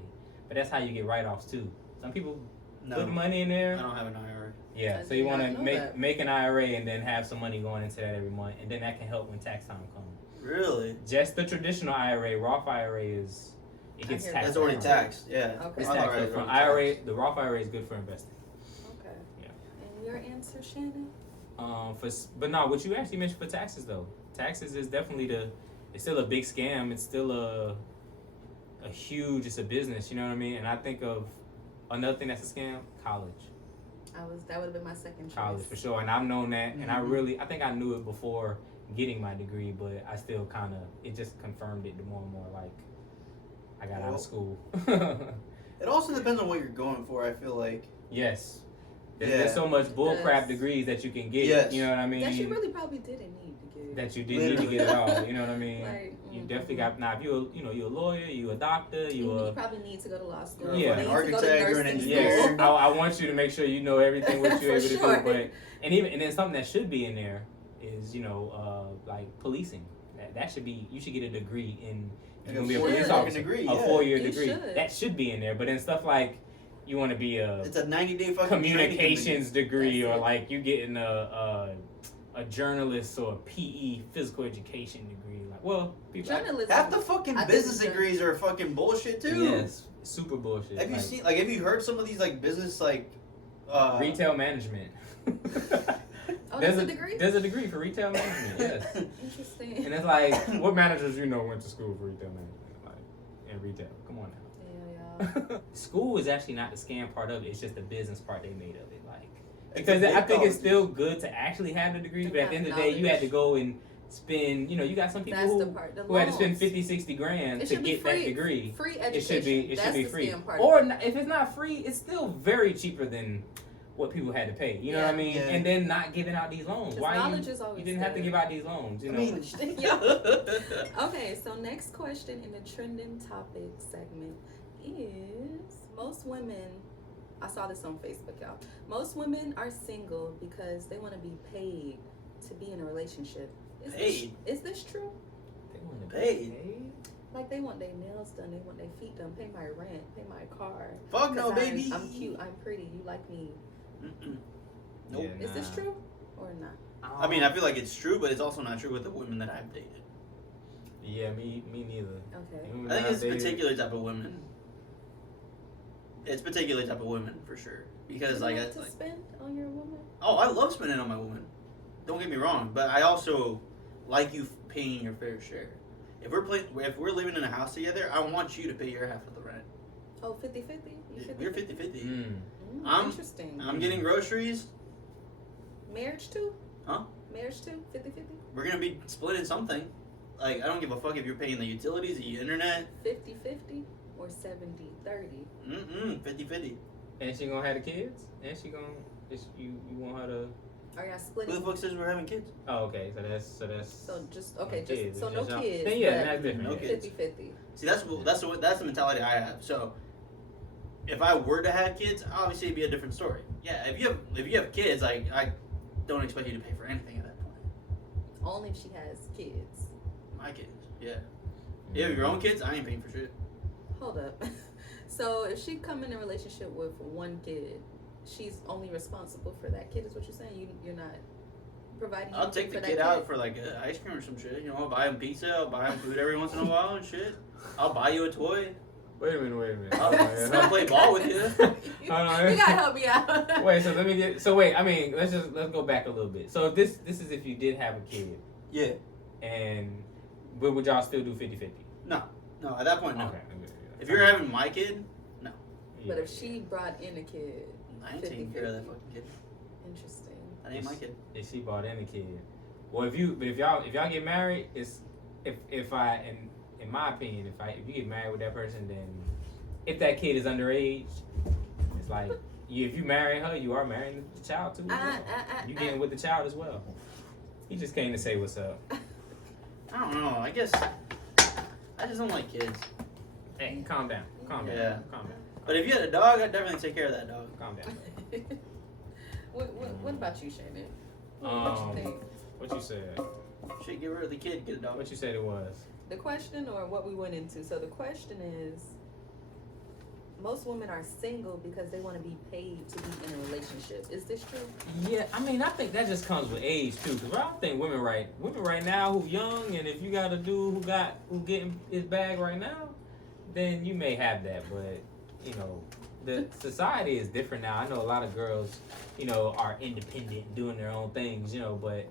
But that's how you get write-offs too. Some people No, put money in there. I don't have an IRA. Yeah, I so did you want not to know make that. make an IRA and then have some money going into that every month, and then that can help when tax time comes. Really? Just the traditional IRA, Roth IRA it gets hear taxed. That's already upfront. taxed. Yeah. Okay. It's Roth taxed IRA is upfront. already IRA, taxed. the Roth IRA is good for investing. Okay. Yeah. And your answer, Shannon? But no, what you actually mentioned for taxes though, taxes is definitely it's still a big scam. It's still a huge, it's a business. You know what I mean? And I think of another thing that's a scam, college. That would have been my second choice. College for sure, and I've known that, and Mhm. I think I knew it before getting my degree, but I still kind of, it just confirmed it more and more. Like I got out Well- of school. It also depends on what you're going for. I feel like. Yes, Yeah. there's so much bullcrap Yes. degrees that you can get. Yes. You know what I mean? That you really probably didn't need to get. That you didn't need to get at all. You know what I mean? Like, You definitely got, now if you're a lawyer, you a doctor, You probably need to go to law school. Yeah. You need An to go to architect or an nursing engineer. school. yes, I want you to make sure you know everything what you're For able to sure. do. But and then something that should be in there is like policing. That should be, you should get a degree in, Like you're a gonna be a 4-year police fucking officer, degree, a yeah. 4-year You degree. should. That should be in there. But then stuff like you want to be a It's a 90-day fucking communications degree, That's or it. like you getting a journalist or a PE physical education degree. Like, well, people Journalism. Half the fucking I think business it's degrees are fucking bullshit too. yes, super bullshit. Have you like, seen? Have you heard some of these like business retail management? Oh, that's a degree? There's a degree for retail management. Yes. Interesting. And it's like, what managers went to school for retail management? Like, in retail. Come on Yeah, now. School is actually not the scam part of it. It's just the business part they made of it. Like, It's a because big I think it's college. still good to actually have the degree, but at the end of the day, you had to go and spend, you got some people That's the who part. The had to spend loans. 50, 60 grand It to should be get that free. degree. Free It education. should be That's be the free. scam part. Or if it's not free, it's still very cheaper than what people had to pay. You know what I Yeah. mean? Yeah. And then not giving out these loans. 'Cause Why knowledge you is always didn't have to good. give out these loans? You I know? mean, Okay, so next question in the trending topic segment is most women, I saw this on Facebook, y'all. Most women are single because they want to be paid to be in a relationship. Paid? Is this true? They want to Paid. Like they want their nails done, they want their feet done, pay my rent, pay my car. Fuck no, 'Cause baby. I'm cute, I'm pretty, you like me. Mm-mm. Nope. Yeah, Is this nah. true or not? I mean, I feel like it's true, but it's also not true with the women that I've dated. Yeah, me neither. Okay. Women I think that it's I've dated- particular type of women. It's particular type of women for sure. Because You like, like to spend on your woman? oh, I love spending on my woman. Don't get me wrong, but I also like you paying your fair share. If we're living in a house together, I want you to pay your half of the rent. Oh, 50-50? We're 50-50. Mm. Interesting. I'm getting groceries. Marriage too? Huh? Marriage too? 50-50? We're gonna be splitting something. Like, I don't give a fuck if you're paying the utilities, the internet. 50-50 or 70-30? 50-50. And she gonna have the kids? And she gonna you want her to? Are y'all Who splitting? the fuck says we're having kids? Oh, okay. So that's So just okay, no kids, so it's no just y'all. kids. Then yeah, but that's different. No yeah. kids. 50-50. See, that's the mentality I have. So, if I were to have kids, obviously it'd be a different story. Yeah, if you have kids, like I don't expect you to pay for anything at that point. Only if she has kids. My kids, yeah. You have your own kids, I ain't paying for shit. Hold up. So if she come in a relationship with one kid, she's only responsible for that kid. Is what you're saying? You're not providing. I'll anything take the for kid that out for like ice cream or some shit. You know, I'll buy him pizza. I'll buy him food every once in a while and shit. I'll buy you a toy. Wait a minute. I'll play ball with you. You gotta help me out. Wait, so let me get. So wait, I mean, let's go back a little bit. So if this is if you did have a kid, Yeah. and but would y'all still do 50-50? No, at that point, no. Okay. If you're having my kid, But if she brought in a kid, I ain't taking care of that fucking kid. interesting. That ain't my kid. if she brought in a kid, well, if y'all get married, it's if I in my opinion, if you get married with that person, then if that kid is underage, it's like if you marry her, you are marrying the child too. As well. You getting with the child as well. He just came to say what's up. I don't know. I guess I just don't like kids. Hey, calm down. Yeah. Calm down. But if you had a dog, I'd definitely take care of that dog. Calm down. What about you, Shannon? What you think? What you said? Shit, get rid of the kid, get a dog. What you said it was? The question or what we went into? So the question is, most women are single because they want to be paid to be in a relationship. Is this true? Yeah, I mean, I think that just comes with age too. Cause I don't think women right now who young, and if you got a dude who getting his bag right now, then you may have that. But you know, the society is different now. I know a lot of girls, you know, are independent, doing their own things, you know. But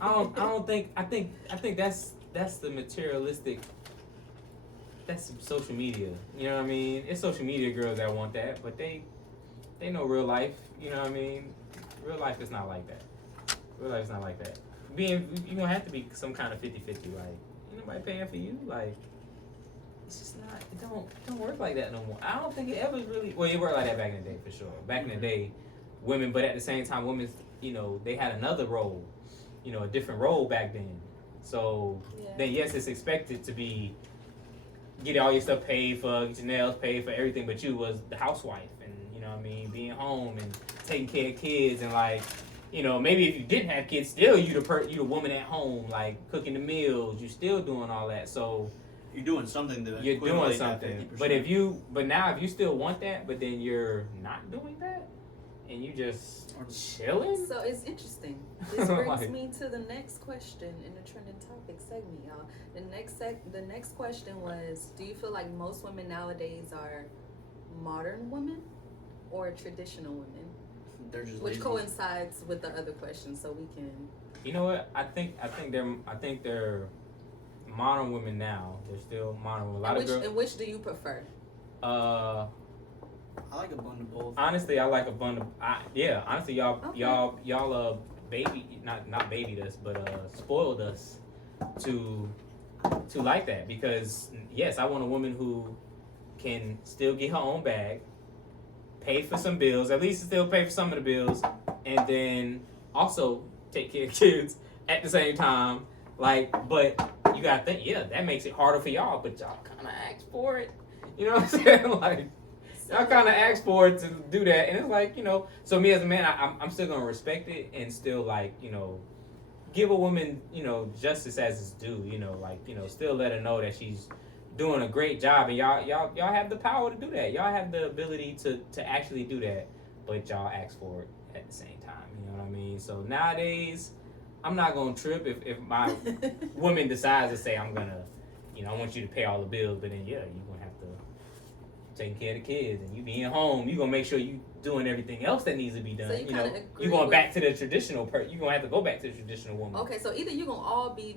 I think that's the materialistic. That's social media. You know what I mean? It's social media girls that want that, but they know real life. You know what I mean? Real life is not like that. Real life is not like that. You're gonna have to be some kind of 50-50. Like, ain't nobody paying for you. Like, it's just not. It don't work like that no more. I don't think it ever really. Well, it worked like that back in the day for sure. Back in the day, women, but at the same time, women, you know, they had another role. You know, a different role back then. So then, yes, it's expected to be. Get all your stuff paid for, get your nails paid for, everything, but you was the housewife, and you know what I mean, being home and taking care of kids, and like, you know, maybe if you didn't have kids, still you the woman at home, like cooking the meals, you still doing all that. So You're doing something to you're doing equate that something. 50%. But now if you still want that, but then you're not doing that, and you just chilling. So it's interesting. This brings Like- me to the next question in the trending topic segment, y'all. The next question was: do you feel like most women nowadays are modern women or traditional women? They're just Which lazy. coincides with the other question, so we can. You know what? I think they're modern women now. They're still modern women. A lot of girls. And which do you prefer? I like a blend of both. Honestly, I like a bundle. Honestly, y'all, Okay. y'all, baby, not babied us, but spoiled us to like that, because yes, I want a woman who can still get her own bag, pay for some bills, at least still pay for some of the bills, and then also take care of kids at the same time. Like, but you gotta think, yeah, that makes it harder for y'all, but y'all kind of ask for it. You know what I'm saying? Like. I kind of asked for it to do that, and it's like, you know, so me as a man, I'm still gonna respect it and still, like, you know, give a woman, you know, justice as it's due, you know, like, you know, still let her know that she's doing a great job, and y'all have the power to do that. Y'all have the ability to actually do that, but y'all ask for it at the same time. You know what I mean? So nowadays, I'm not gonna trip if my woman decides to say, I'm gonna, I want you to pay all the bills, but then you're gonna have to take care of the kids, and you being home, you gonna make sure you doing everything else that needs to be done. So you agree you're going back to the traditional you're gonna have to go back to the traditional woman. Okay, so either you're gonna all be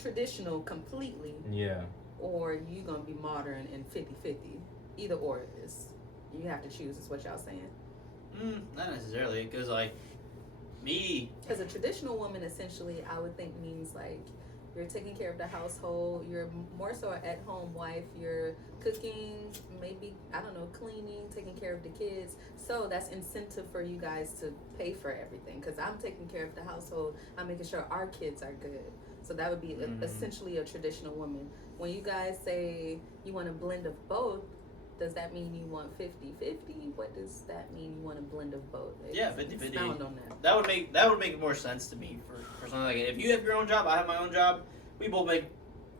traditional completely, Yeah. or you gonna be modern and 50-50. Either or is you have to choose. Is what y'all saying? Not necessarily, because like me, Because a traditional woman essentially, I would think means like you're taking care of the household. You're more so an at-home wife. You're cooking, maybe I don't know, cleaning, taking care of the kids. So that's incentive for you guys to pay for everything. Because I'm taking care of the household. I'm making sure our kids are good. So that would be essentially a traditional woman. When you guys say you want a blend of both, does that mean you want 50-50? What does that mean you want a blend of both? Yeah, 50-50. Expound on that. That would make more sense to me for something like it. If you have your own job, I have my own job, we both make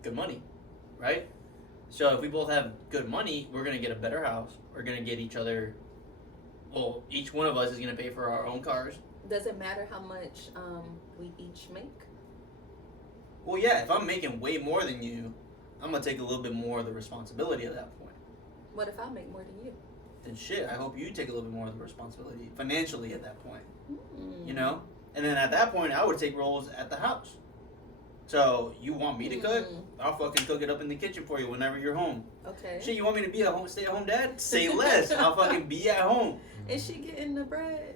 good money, right? So if we both have good money, we're gonna get a better house. We're gonna get each other. Well, each one of us is gonna pay for our own cars. Does it matter how much we each make? Well, yeah. If I'm making way more than you, I'm gonna take a little bit more of the responsibility at that point. What if I make more than you? Then shit, I hope you take a little bit more of the responsibility financially at that point. Mm. You know? And then at that point, I would take roles at the house. So you want me to cook? I'll fucking cook it up in the kitchen for you whenever you're home. Okay. Shit, you want me to be a stay-at-home dad? Say less. I'll fucking be at home. Is she getting the bread?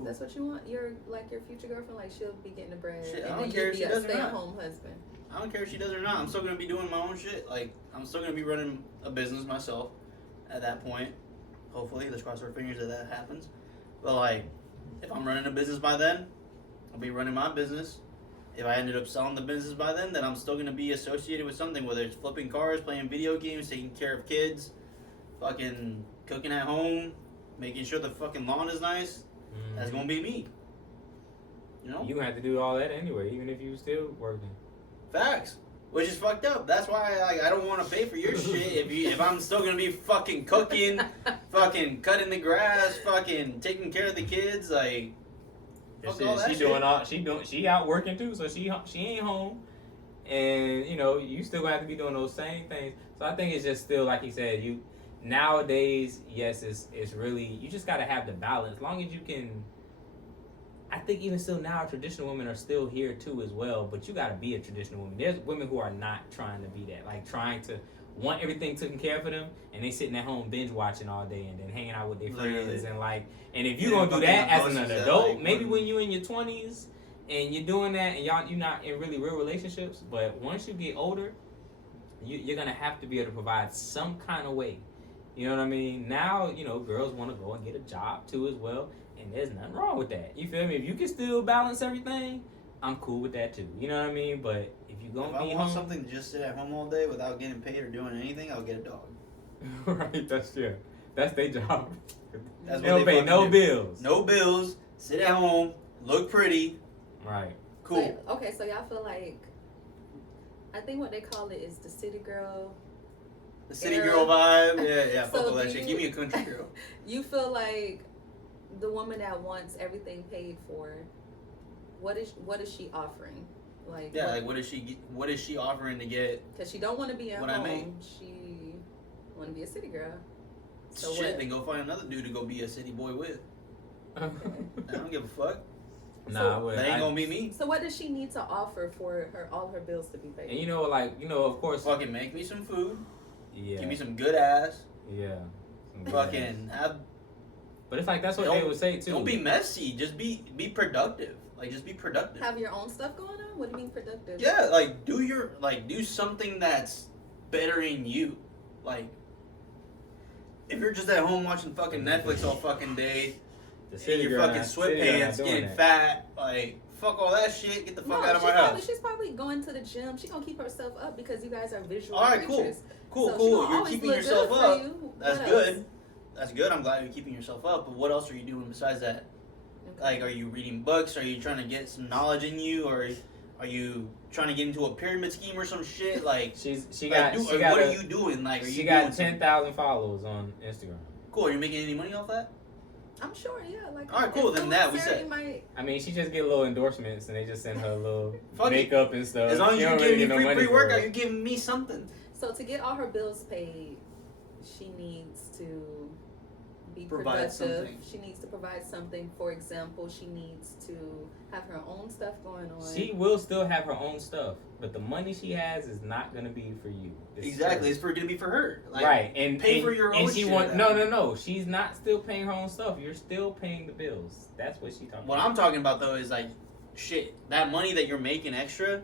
That's what you want? Your future girlfriend, like she'll be getting the bread. Shit, I and don't then care you'll if be she a does or not. stay-at-home husband. I don't care if she does or not. I'm still gonna be doing my own shit. Like, I'm still gonna be running a business myself at that point. Hopefully, let's cross our fingers that happens. But like, if I'm running a business by then, I'll be running my business. If I ended up selling the business by then I'm still gonna be associated with something, whether it's flipping cars, playing video games, taking care of kids, fucking cooking at home, making sure the fucking lawn is nice. That's gonna be me. You know? You gonna have to do all that anyway, even if you still working. Facts. Which is fucked up. That's why I don't want to pay for your shit if I'm still gonna be fucking cooking, fucking cutting the grass, fucking taking care of the kids, like. Fuck all that shit. She out working too, so she ain't home, and you still gonna have to be doing those same things. So I think it's just still like he said, nowadays, yes, it's really, you just gotta have the balance. As long as you can. I think even still now, traditional women are still here too as well, but you gotta be a traditional woman. There's women who are not trying to be that, like trying to want everything taken care of for them, and they sitting at home binge watching all day and then hanging out with their friends and if you're gonna do that as an adult, maybe when you're in your 20s and you're doing that and you're not in really real relationships, but once you get older, you're gonna have to be able to provide some kind of way. You know what I mean? Now, girls want to go and get a job too as well. And there's nothing wrong with that. You feel me? If you can still balance everything, I'm cool with that too. You know what I mean? But if you gonna be I want home, something to just sit at home all day without getting paid or doing anything, I'll get a dog. right? That's their job. That's They what don't pay fucking no do. bills. No bills. Sit at home. Look pretty. Right. Cool. So y'all feel like, I think what they call it is the city girl. The city era. girl vibe. Yeah. So Fuck all that do shit. you- Give me a country girl. You feel like the woman that wants everything paid for, what is she offering? Like, Yeah. Like, what is she offering to get? Because she don't want to be at What I home. make. She want to be a city girl. So Shit. what? Then go find another dude to go be a city boy with. Okay. I don't give a fuck. Nah, So- That ain't gonna be me. So what does she need to offer for all her bills to be paid? And of course. Fucking make me some food. Yeah. Give me some good ass. Yeah. Some good Fucking ass. have. But it's like that's what they would say too. Don't be messy. Just be productive. Like, just be productive. Have your own stuff going on? What do you mean productive? Yeah, like do something that's bettering you. Like, if you're just at home watching fucking Netflix all fucking day, The in city your girl fucking not- city girl not sweatpants, doing getting that. fat, like, fuck all that shit. Get the fuck out of my house. She's probably going to the gym. She's gonna keep herself up because you guys are visual All right, creatures. Cool. So she gonna You're always keeping look yourself good for up. you. That's What good. else? That's good. I'm glad you're keeping yourself up. But what else are you doing besides that? Okay. Like, are you reading books? Are you trying to get some knowledge in you? Or are you trying to get into a pyramid scheme or some shit? Like, She like, got what are you doing? Like, are she you got doing some- 10,000 followers on Instagram. Cool. Are you making any money off that? I'm sure, yeah. Like, All right, cool, then that we said. might, I mean, she just get little endorsements and they just send her a little Fuck it. makeup and stuff. As long as She you don't give really me get no free money for pre-workout, it. you're giving me something. so to get all her bills paid, she needs to be Provide productive. something. She needs to provide something. For example, she needs to have her own stuff going on. She will still have her own stuff, but the money she has is not gonna be for you. It's Exactly, hers. it's gonna be for her. Like, right, and pay and, for your and own she shit want at no, that no, no. She's not still paying her own stuff. You're still paying the bills. That's what she talking What about. I'm talking about though is like, shit, that money that you're making extra,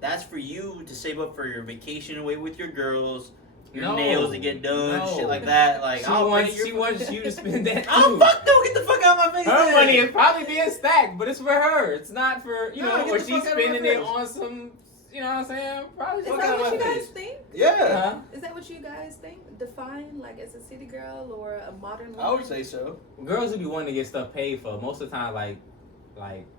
that's for you to save up for your vacation away with your girls, your No, nails to get done, no. shit like that. Like, She I'll wants pay your she wants you to spend that too. Oh fuck no! Get the fuck out of my face! Her then. money is probably being stacked, but it's for her. It's not for No, get or the she's fuck out of my spending it face. on some. You know what I'm saying? Probably. Is Fuck that out what of you my guys face. think? Yeah, Huh? Is that what you guys think? Define like as a city girl or a modern woman? I would say so. Girls who be wanting to get stuff paid for most of the time, like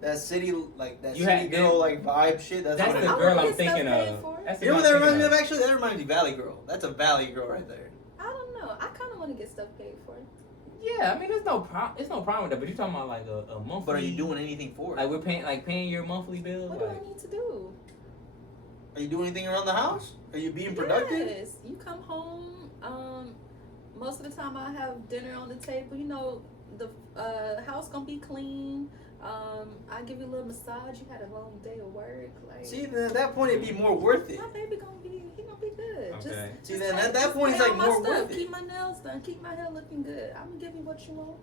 That city, like that You city had- girl, like vibe shit. That's that's what the it I is. girl wanna I'm get stuff thinking paid of. for. That's the You know girl what that I'm reminds me thinking of? Actually, that reminds me of Valley Girl. That's a Valley Girl right there. I don't know. I kind of want to get stuff paid for. Yeah, I mean, there's no problem with that. But you're talking about like a monthly. But are you doing anything for it? Like we're paying your monthly bills? What do Like, I need to do? Are you doing anything around the house? Are you being productive? Yes. You come home. Most of the time I have dinner on the table. You know, the house gonna be clean. I give you a little massage. You had a long day of work. Like, See, then at that point, it'd be more worth it. my baby gonna be. He gonna be good. Okay. See, just then pay- at that just point, it's pay like all my more stuff. worth it. Keep my nails done. Keep my hair looking good. I'm gonna give you what you want.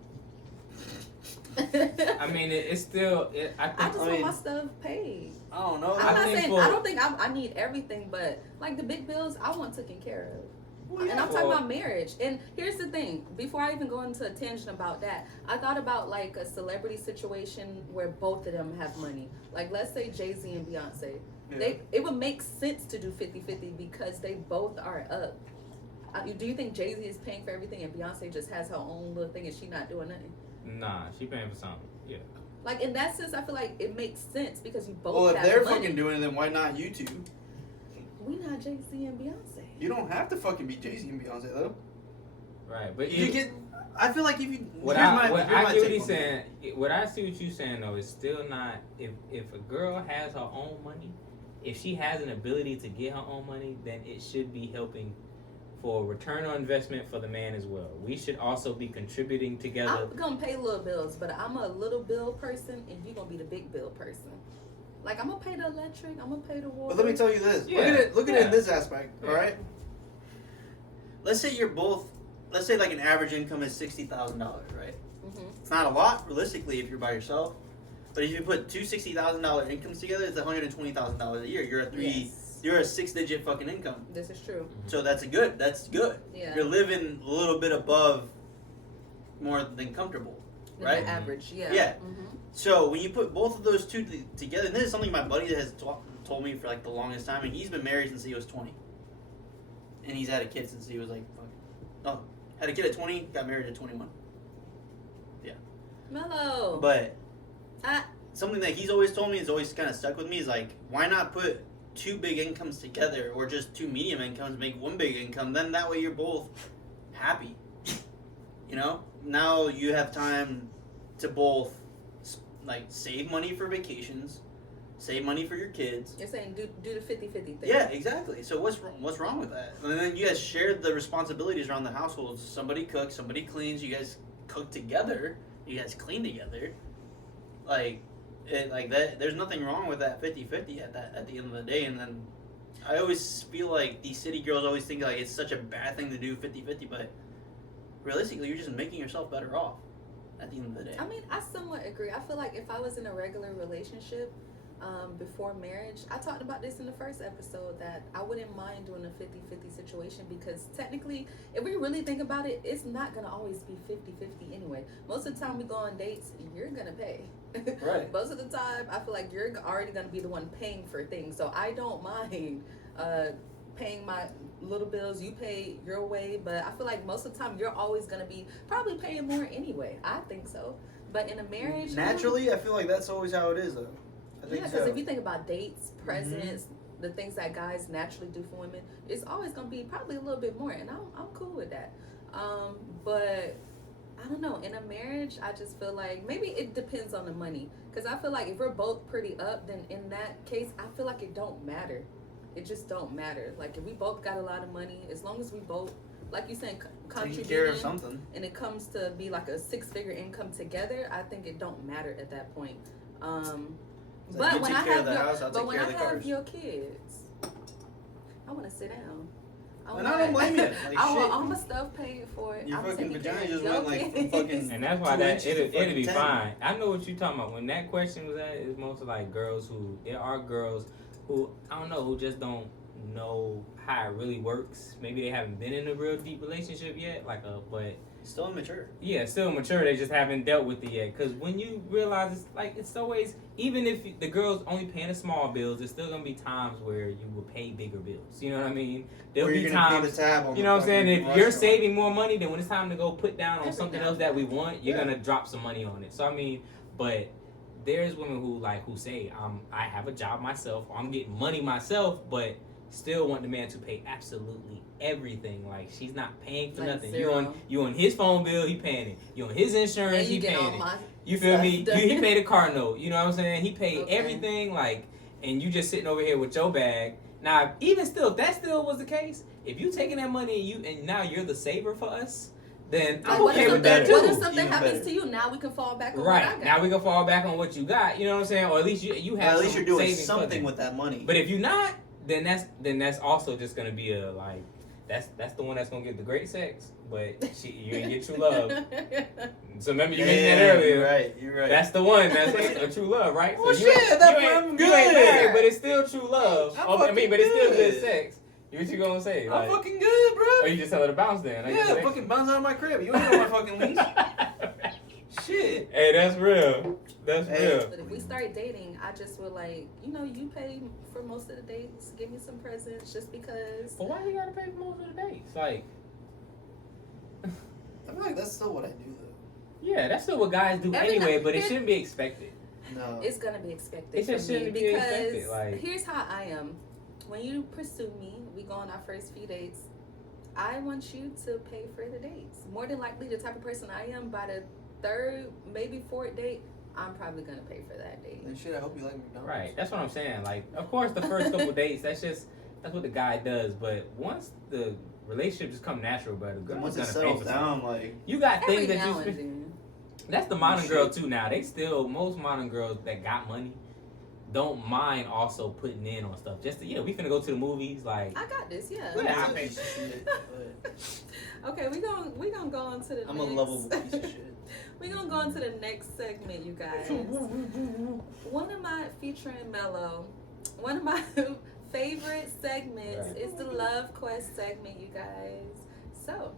I mean, it's still. I I think. just I want mean- my stuff paid. I don't know. I'm not think saying for- I don't think I need everything, but like the big bills, I want taken care of. Well, And yeah. I'm talking about marriage. And here's the thing: before I even go into a tangent about that, I thought about like a celebrity situation where both of them have money. Like let's say Jay-Z and Beyonce. Yeah. It would make sense to do 50-50 because they both are up. Do you think Jay-Z is paying for everything and Beyonce just has her own little thing and she not doing nothing? Nah, she paying for something. Yeah. Like in that sense, I feel like it makes sense because you both Well, if have they're money. fucking doing it, then why not you two? We not Jay-Z and Beyonce. You don't have to fucking be Jay-Z and Beyonce though. Right, but You get. I feel like if you. What here's I my- what here's I my get what take he's on it. saying. What I see what you're saying though is still not if a girl has her own money, if she has an ability to get her own money, then it should be helping for return on investment for the man as well. We should also be contributing together. I'm gonna pay little bills, but I'm a little bill person, and you're gonna be the big bill person. Like I'm gonna pay the electric, I'm gonna pay the water. But let me tell you this. Yeah, Look at it. Look at it yeah. in this aspect. Yeah. All right. Let's say you're both. Let's say like an average income is $60,000, right? Mhm. It's not a lot realistically if you're by yourself, but if you put two $60,000 incomes together, it's $120,000 a year. You're a Yes. You're a 6-digit fucking income. This is true. So that's good. That's good. Yeah. You're living a little bit above more than comfortable, Than right? the average, yeah. Yeah. Mhm. So when you put both of those two together, and this is something my buddy has told me for like the longest time, and he's been married since he was 20, and he's had a kid since he was like, had a kid at 20, got married at 21. Mellow. But Ah. something that he's always told me is always kind of stuck with me is like, why not put two big incomes together, or just two medium incomes make one big income? Then that way you're both happy. You know, now you have time to both like save money for vacations, save money for your kids. You're saying do the 50-50 thing. Yeah, exactly. So what's wrong with that? And then you guys share the responsibilities around the household. Somebody cooks, somebody cleans. You guys cook together. You guys clean together. Like that. There's nothing wrong with that 50-50 at the end of the day. And then I always feel like these city girls always think like it's such a bad thing to do 50-50, but realistically, you're just making yourself better off at the end of the day. I mean, I somewhat agree. I feel like if I was in a regular relationship before marriage, I talked about this in the first episode, that I wouldn't mind doing a 50-50 situation because technically, if we really think about it, it's not going to always be 50-50 anyway. Most of the time we go on dates, you're going to pay. Right. Most of the time, I feel like you're already going to be the one paying for things. So I don't mind paying my little bills, you pay your way, but I feel like most of the time you're always going to be probably paying more anyway. I think so. But in a marriage, Naturally, I feel like that's always how it is, though. I yeah, think because so. if you think about dates, presents, the things that guys naturally do for women, it's always going to be probably a little bit more, and I'm cool with that. But I don't know. In a marriage, I just feel like maybe it depends on the money. Because I feel like if we're both pretty up, then in that case, I feel like it don't matter. It just don't matter. Like if we both got a lot of money, as long as we both, like you saying, Taking care of contributing, something. and it comes to be like a 6-figure income together, I think it don't matter at that point. It's But like, you when take I care of have the your, house, I'll but take when care I of the have cars. your kids, I want to sit down. And I don't blame you. Like, I want shit. all my stuff paid for. Your I'm fucking taking care vagina of just your went, like, from kids. fucking- And that's why 2 that inches to it'll be fucking 10. fine. I know what you're talking about. When that question was at, it's mostly like girls who, there are girls who, I don't know, who just don't know how it really works. Maybe they haven't been in a real deep relationship yet, but Still immature. yeah, still mature. They just haven't dealt with it yet. Because when you realize it's like, it's always, even if the girl's only paying the small bills, there's still gonna be times where you will pay bigger bills. You know what I mean? There'll Or be you're gonna pay times. the tab on You the know what I'm saying? fucking If you're restaurant. saving more money, then when it's time to go put down on Every something now else and that then. we want, you're Yeah. gonna drop some money on it. So I mean, but there's women who say, I have a job myself, or I'm getting money myself, but still want the man to pay absolutely everything. Like she's not paying for Like nothing. zero. You on his phone bill, he paying it. You on his insurance, And he you get paying all it. my You feel me? stuff He done. paid a car note. You know what I'm saying? He paid Okay. everything. Like, and you just sitting over here with your bag. Now, even still, if that still was the case, if you taking that money and now you're the saver for us, then Like, I'm what okay if with something, that too. what if something Even happens better. to you? Now we can fall back on what I Right got. now we can fall back on what you got. You know what I'm saying? Or at least you have. Well, at least some you're doing savings for something them. with that money. But if you're not, then that's also just gonna be a like that's the one that's gonna get the great sex, but you ain't get true love. So remember you mentioned that earlier. You're right. You're right. That's the one. That's a true love, right? Well, you ain't- shit, that's you why ain't- I'm You ain't good. married, but it's still true love. I'm I mean, but it's still fucking good good. sex. What you gonna say? I'm Like, fucking good, or bro. you just tell her to bounce then? Like, Yeah, you fucking bounce out of my crib. You ain't on my fucking leash. Shit. Hey, that's real. That's Hey. real. But if we start dating, I just would like, you pay for most of the dates. Give me some presents just because. But why you gotta pay for most of the dates? Like, I feel like that's still what I do, though. yeah, that's still what guys do Every anyway, night- but it here- shouldn't be expected. No. It's gonna be expected It just from me shouldn't be because expected, like- here's how I am. When you pursue me, we go on our first few dates. I want you to pay for the dates. More than likely, the type of person I am, by the third, maybe fourth date, I'm probably gonna pay for that date. And shit, I hope you like McDonald's. Right. That's what I'm saying. Like, of course, the first couple dates, that's what the guy does. But once the relationship just come natural, but the And girl's once gonna it pay settles for something. down, like, You got Every things that now you. and then. That's the modern Shit. girl too. Now most modern girls that got money don't mind also putting in on stuff. Just we finna go to the movies. Like, I got this, yeah. Yeah, I'm I a piece of shit, but Okay, we gonna go on to the I'm next. a lovable piece of shit. We gonna go on to the next segment, you guys. One of my featuring Mello, one of my favorite segments Right. is the Love Quest segment, you guys. So,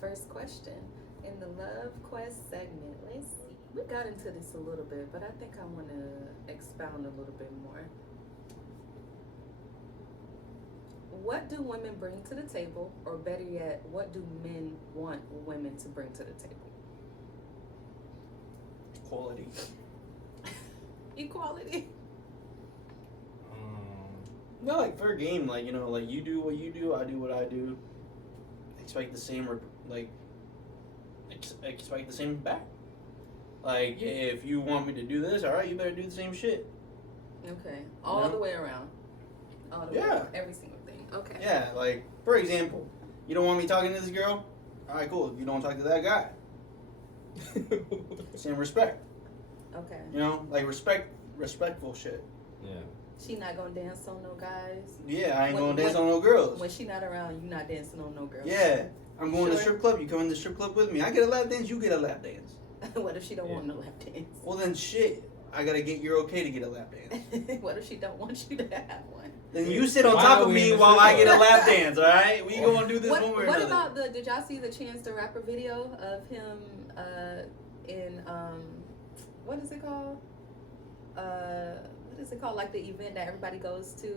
first question in the Love Quest segment. Let's see. We got into this a little bit, but I think I want to expound a little bit more. What do women bring to the table, or better yet, what do men want women to bring to the table? Quality. Equality. No, like fair game. Like, like you do what you do, I do what I do. Expect the same, expect the same back. Like, if you want me to do this, all right, you better do the same shit. Okay. All No. the way around. All the way Yeah. around. Every single thing. Okay. Yeah, like, for example, you don't want me talking to this girl? All right, cool. You don't talk to that guy. Same respect. Okay. Like respectful shit. yeah. She not gonna dance on no guys. Yeah, I ain't When- gonna dance when- on no girls. When she not around, you not dancing on no girls. Yeah, I'm going to the Sure. strip club. You come in the strip club with me. I get a lap dance. You get a lap dance. What if she don't Yeah. want no lap dance? Well, then shit. I gotta get your okay to get a lap dance. What if she don't want you to have one? Then you sit on Why top are of we in me the while strip I get a club? lap dance. All right, we gonna do this What, one way or what another. about did y'all see the Chance the Rapper video of him in what is it called? What is it called? Like the event that everybody goes to?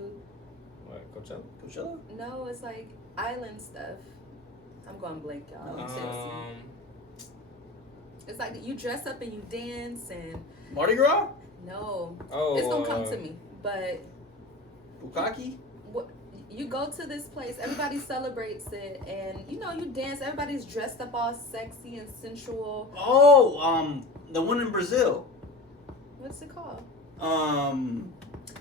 What, Coachella? Coachella? No, it's like island stuff. I'm going blank, y'all. I'm tipsy. It's like you dress up and you dance and Mardi Gras? no, Oh, it's gonna come to me. But Bukaki? what You go to this place, everybody celebrates it, and you know you dance. Everybody's dressed up all sexy and sensual. Oh, the one in Brazil. What's it called?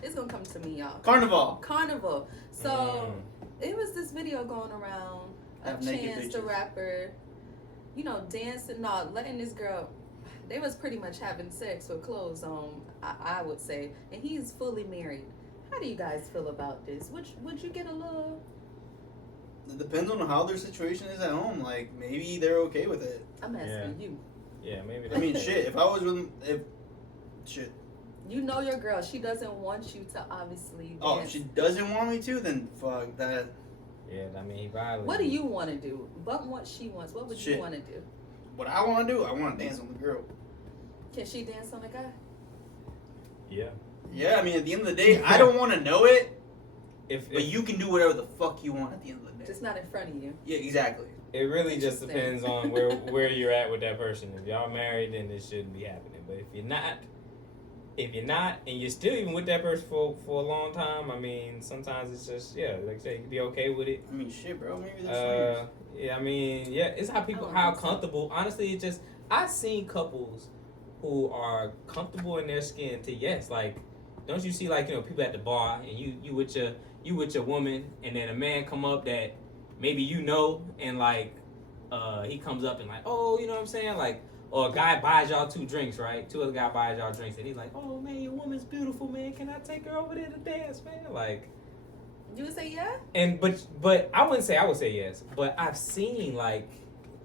It's gonna come to me, y'all. Carnival. Carnival. So it was this video going around of Have naked Chance the bitches. rapper, you know, dancing, letting this girl. They was pretty much having sex with clothes on, I would say, and he's fully married. How do you guys feel about this? Would you get a little? It depends on how their situation is at home. Like, maybe they're okay with it. I'm asking you. Yeah, maybe. I mean, shit. If I was with, shit. You know your girl. She doesn't want you to obviously dance. Oh, if she doesn't want me to, then fuck that. Yeah, I mean, he violated. What do you want to do? But what she wants. What would you Shit. want to do? What I want to do, I want to dance on the girl. Can she dance on a guy? Yeah. Yeah, I mean, at the end of the day, I don't want to know it, If but you can do whatever the fuck you want at the end of the day. Just not in front of you. Yeah, exactly. it really just Interesting. depends on where you're at with that person. If y'all married, then it shouldn't be happening. But if you're not, and you're still even with that person for a long time, I mean, sometimes it's just like I say, you can be okay with it. I mean, shit, bro. Maybe they're swingers. Yeah, I mean, yeah, it's how people I don't how think so. comfortable. Honestly, it's just I've seen couples who are comfortable in their skin to yes, like don't you see like people at the bar and you with your woman and then a man come up that maybe and like he comes up and like oh you know what I'm saying like or a guy buys y'all 2 drinks right 2 other guy buys y'all drinks and he's like oh man your woman's beautiful man can I take her over there to dance man like. You would say yeah? And but I wouldn't say I would say yes, but I've seen like,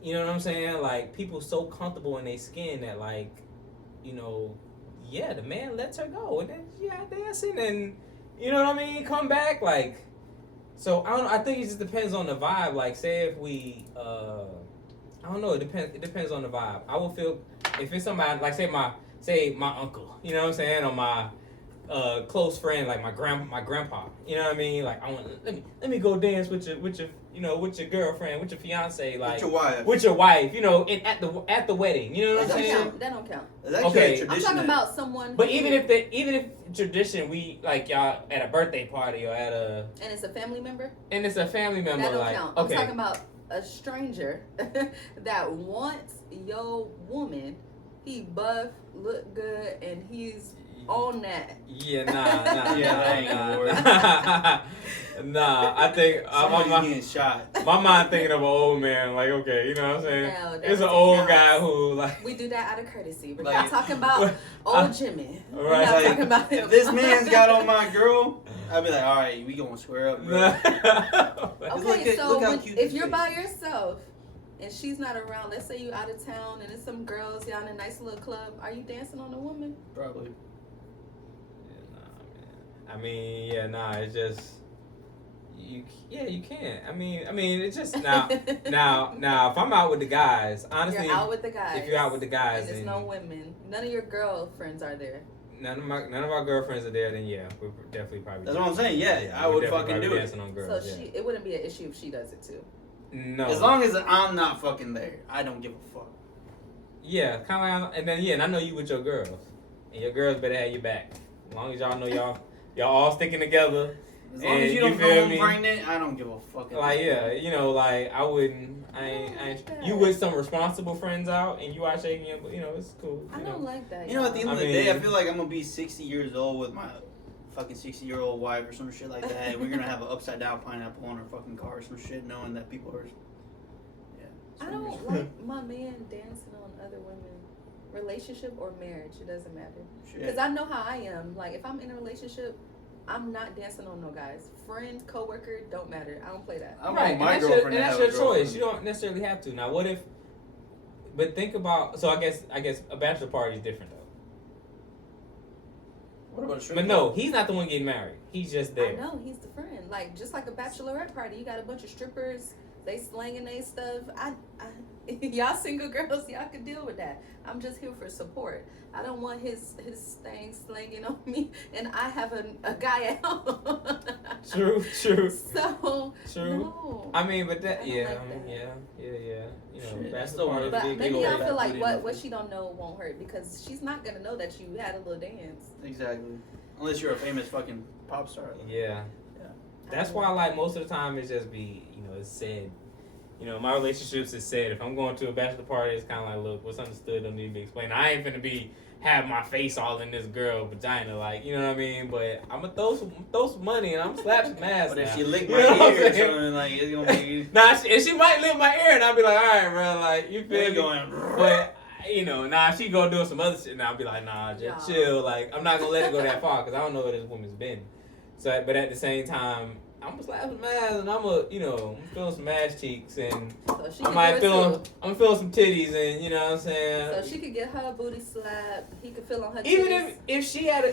you know what I'm saying, like people so comfortable in their skin that like, yeah, the man lets her go and then she out dancing and you know what I mean, come back like. So I don't know. I think it just depends on the vibe. Like say if we, I don't know. It depends. It depends on the vibe. I will feel if it's somebody like say my uncle, you know what I'm saying, or my close friend like my grandpa, you know what I mean? Like I want let me go dance with your with your girlfriend, with your fiance, like With your wife. with your wife, at the wedding, you know what I'm That don't saying? count. That don't count. It's actually Okay. a I'm tradition. talking about someone. But who- even if tradition we like y'all at a birthday party or and it's a family member, and it's a family member that don't like count. okay I'm talking about a stranger that wants your woman. He buff, look good, and he's on that. yeah nah Yeah, that ain't gonna work. nah I think Somebody's my getting shot. mind thinking of an old man like okay you know what I'm saying No, that it's an doesn't old count. guy who like We do that out of courtsy. We're Like- not talking about old Jimmy. We're Right. not Like, talking about him. if this man's got on my girl, I'd be like, all right, we gonna square up, bro. Okay, so look how when, cute if this you're is. by yourself and she's not around, let's say you out of town and it's some girls y'all in a nice little club, are you dancing on a woman? Probably. I mean, yeah, nah. It's just you can't. I mean, it's just now. If I'm out with the guys, honestly, You're out with the guys. if you're out with the guys, and there's and no women, none of your girlfriends are there. none of our girlfriends are there, then yeah, we're definitely probably. That's what I'm saying. Yeah, I we're would definitely fucking probably do it. dancing on girls, So it wouldn't be an issue if she does it too. No. As long as I'm not fucking there, I don't give a fuck. Yeah, kind of, and then and I know you with your girls, and your girls better have your back. As long as y'all know y'all all sticking together. As long And as you you don't feel come home me? pregnant, I don't give a fuck. Like like I wouldn't. I ain't you with some responsible friends out and you out shaking your, it's cool. I don't like that. You know, at the end I of the day, I mean- feel like I'm gonna be 60 years old with my fucking 60-year-old wife or some shit like that, and we're gonna have an upside down pineapple on our fucking car or some shit, knowing that people are. Yeah. I don't like my man dancing on other women. Relationship or marriage, it doesn't matter. Shit. Because I know how I am. Like, if I'm in a relationship, I'm not dancing on no guys. Friend, coworker, don't matter. I don't play that. I Right, want my and that's girlfriend your, to and have that's a your choice. girlfriend. You don't necessarily have to. Now, what if? But think about. So I guess a bachelor party is different though. What about a strip But club? no, he's not the one getting married. He's just I there. know, he's the friend. Like, just like a bachelorette party, you got a bunch of strippers, they slanging they stuff. Y'all single girls, y'all can deal with that. I'm just here for support. I don't want his thing slanging on me, and I have a guy at home. True. So, True. no. I mean, but I that don't yeah, like I mean, that. yeah. Shit, Bachelor I still party wanna- is But big maybe deal. y'all feel like Put it in what the- she don't know won't hurt, because she's not gonna know that you had a little dance. Exactly. Unless you're a famous fucking pop star. Yeah. That's why, like, most of the time it's just be, you know, it's said. You know, my relationships is said. If I'm going to a bachelor party, it's kind of like, look, what's understood don't need to be explained. I ain't finna have my face all in this girl vagina, like, you know what I mean? But I'm gonna throw some money and I'm gonna slap some ass. But now. if she lick You my know what I'm ear or saying? something, like, it's gonna be. And she might lick my ear, and I'll be like, all right, bro, like, you feel me? Going. But, you know, she go do some other shit, and I'll be like, nah, just Yeah. chill. Like, I'm not gonna let it go that far, because I don't know where this woman's been. So, but at the same time, I'm gonna slap some ass, and I'm feeling some ass cheeks, and So she I could might do it too. I'm feeling some titties, and you know what I'm saying. So she could get her booty slapped. He could feel on her Even titties.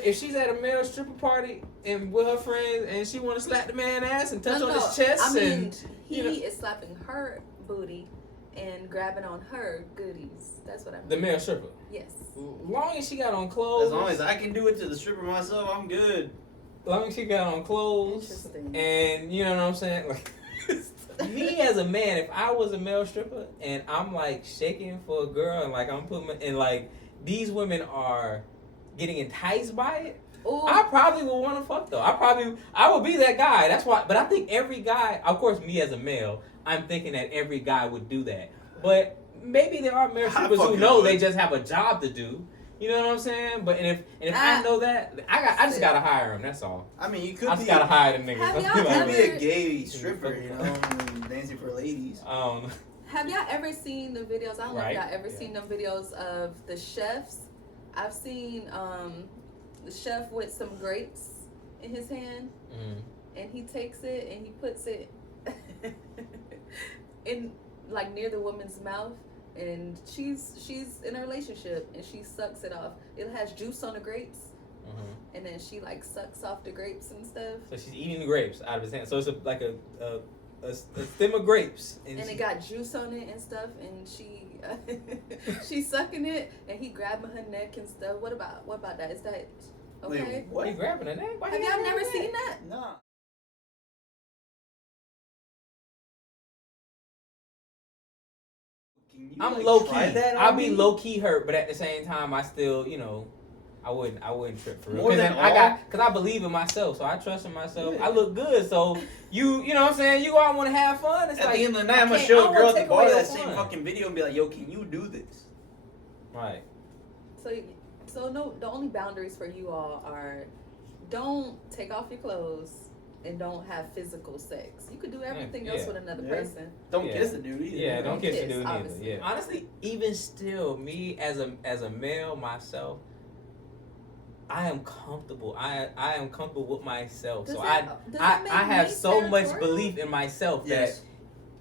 if she's at a male stripper party and with her friends, and she want to slap the man ass and touch on his chest, I mean, and he you know, is slapping her booty and grabbing on her goodies. That's what I mean. the male stripper. Yes. Long as she got on clothes, As long as I can do it to the stripper myself, I'm good. long as she got on clothes, Interesting. and you know what I'm saying. Like, me as a man, if I was a male stripper and I'm like shaking for a girl and like I'm putting and like these women are getting enticed by it, Ooh. I probably would want to fuck though. I would be that guy. That's why. But I think every guy, of course, me as a male, I'm thinking that every guy would do that. But maybe there are male I strippers who fucking know would. they just have a job to do. You know what I'm saying? But if I know that, I just gotta hire him. That's all. I mean, you could I be. just gotta hire them niggas. Have I'll y'all be like, You could be a ever- gay stripper, you know, and dancing for ladies. I don't know. Have y'all ever seen the videos? I don't know Right. if y'all ever Yeah. seen them videos of the chefs. I've seen the chef with some grapes in his hand, and he takes it and he puts it in like near the woman's mouth, and she's in a relationship and she sucks it off. It has juice on the grapes, and then she like sucks off the grapes and stuff. So she's eating the grapes out of his hand. So it's like a stem of grapes, And it got juice on it and stuff, and she's sucking it, and he grabbing her neck and stuff. What about that? Is that okay? Wait, What? He what? grabbing her neck? Why Have he y'all grabbing never her seen neck? that? Nah. Can you, I'm like, low try key. that I'll on be me? low key hurt, but at the same time, I still, you know, I wouldn't trip for real. More than all? Because I believe in myself, so I trust in myself. Yeah. I look good, so you know what I'm saying. You all want to have fun. It's At like the end of the night, I'm I gonna can't- show I a don't girl wanna at the take away bar your that same fun. fucking video and be like, "Yo, can you do this?" Right. So no, the only boundaries for you all are don't take off your clothes and don't have physical sex. You could do everything else Yeah. with another Yeah. person. Don't Yeah. kiss the dude either. Yeah, you know? don't kiss the kiss, dude either. obviously. Yeah. Honestly, even still, me as a male myself, I am comfortable. I am comfortable with myself. Does So that make I have me so much territorial? belief in myself Yes.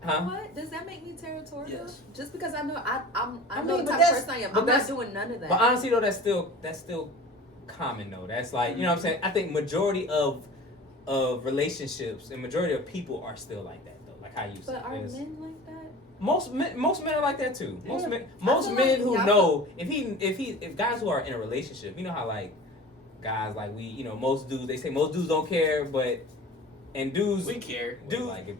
that, huh? What does that make me territorial? Yes. Just because I know I I know mean, the but type of that's- person I am. but I'm not that's- doing none of that. But honestly though, that's still common though. That's like, you know what I'm saying? I think majority of relationships and majority of people are still like that though. Like how you said. But are There's- men like that? Most men are like that too. Most Yeah. men I feel like who y'all- know if guys who are in a relationship, you know how like guys like we, you know, most dudes don't care, but and dudes We care. dude, like if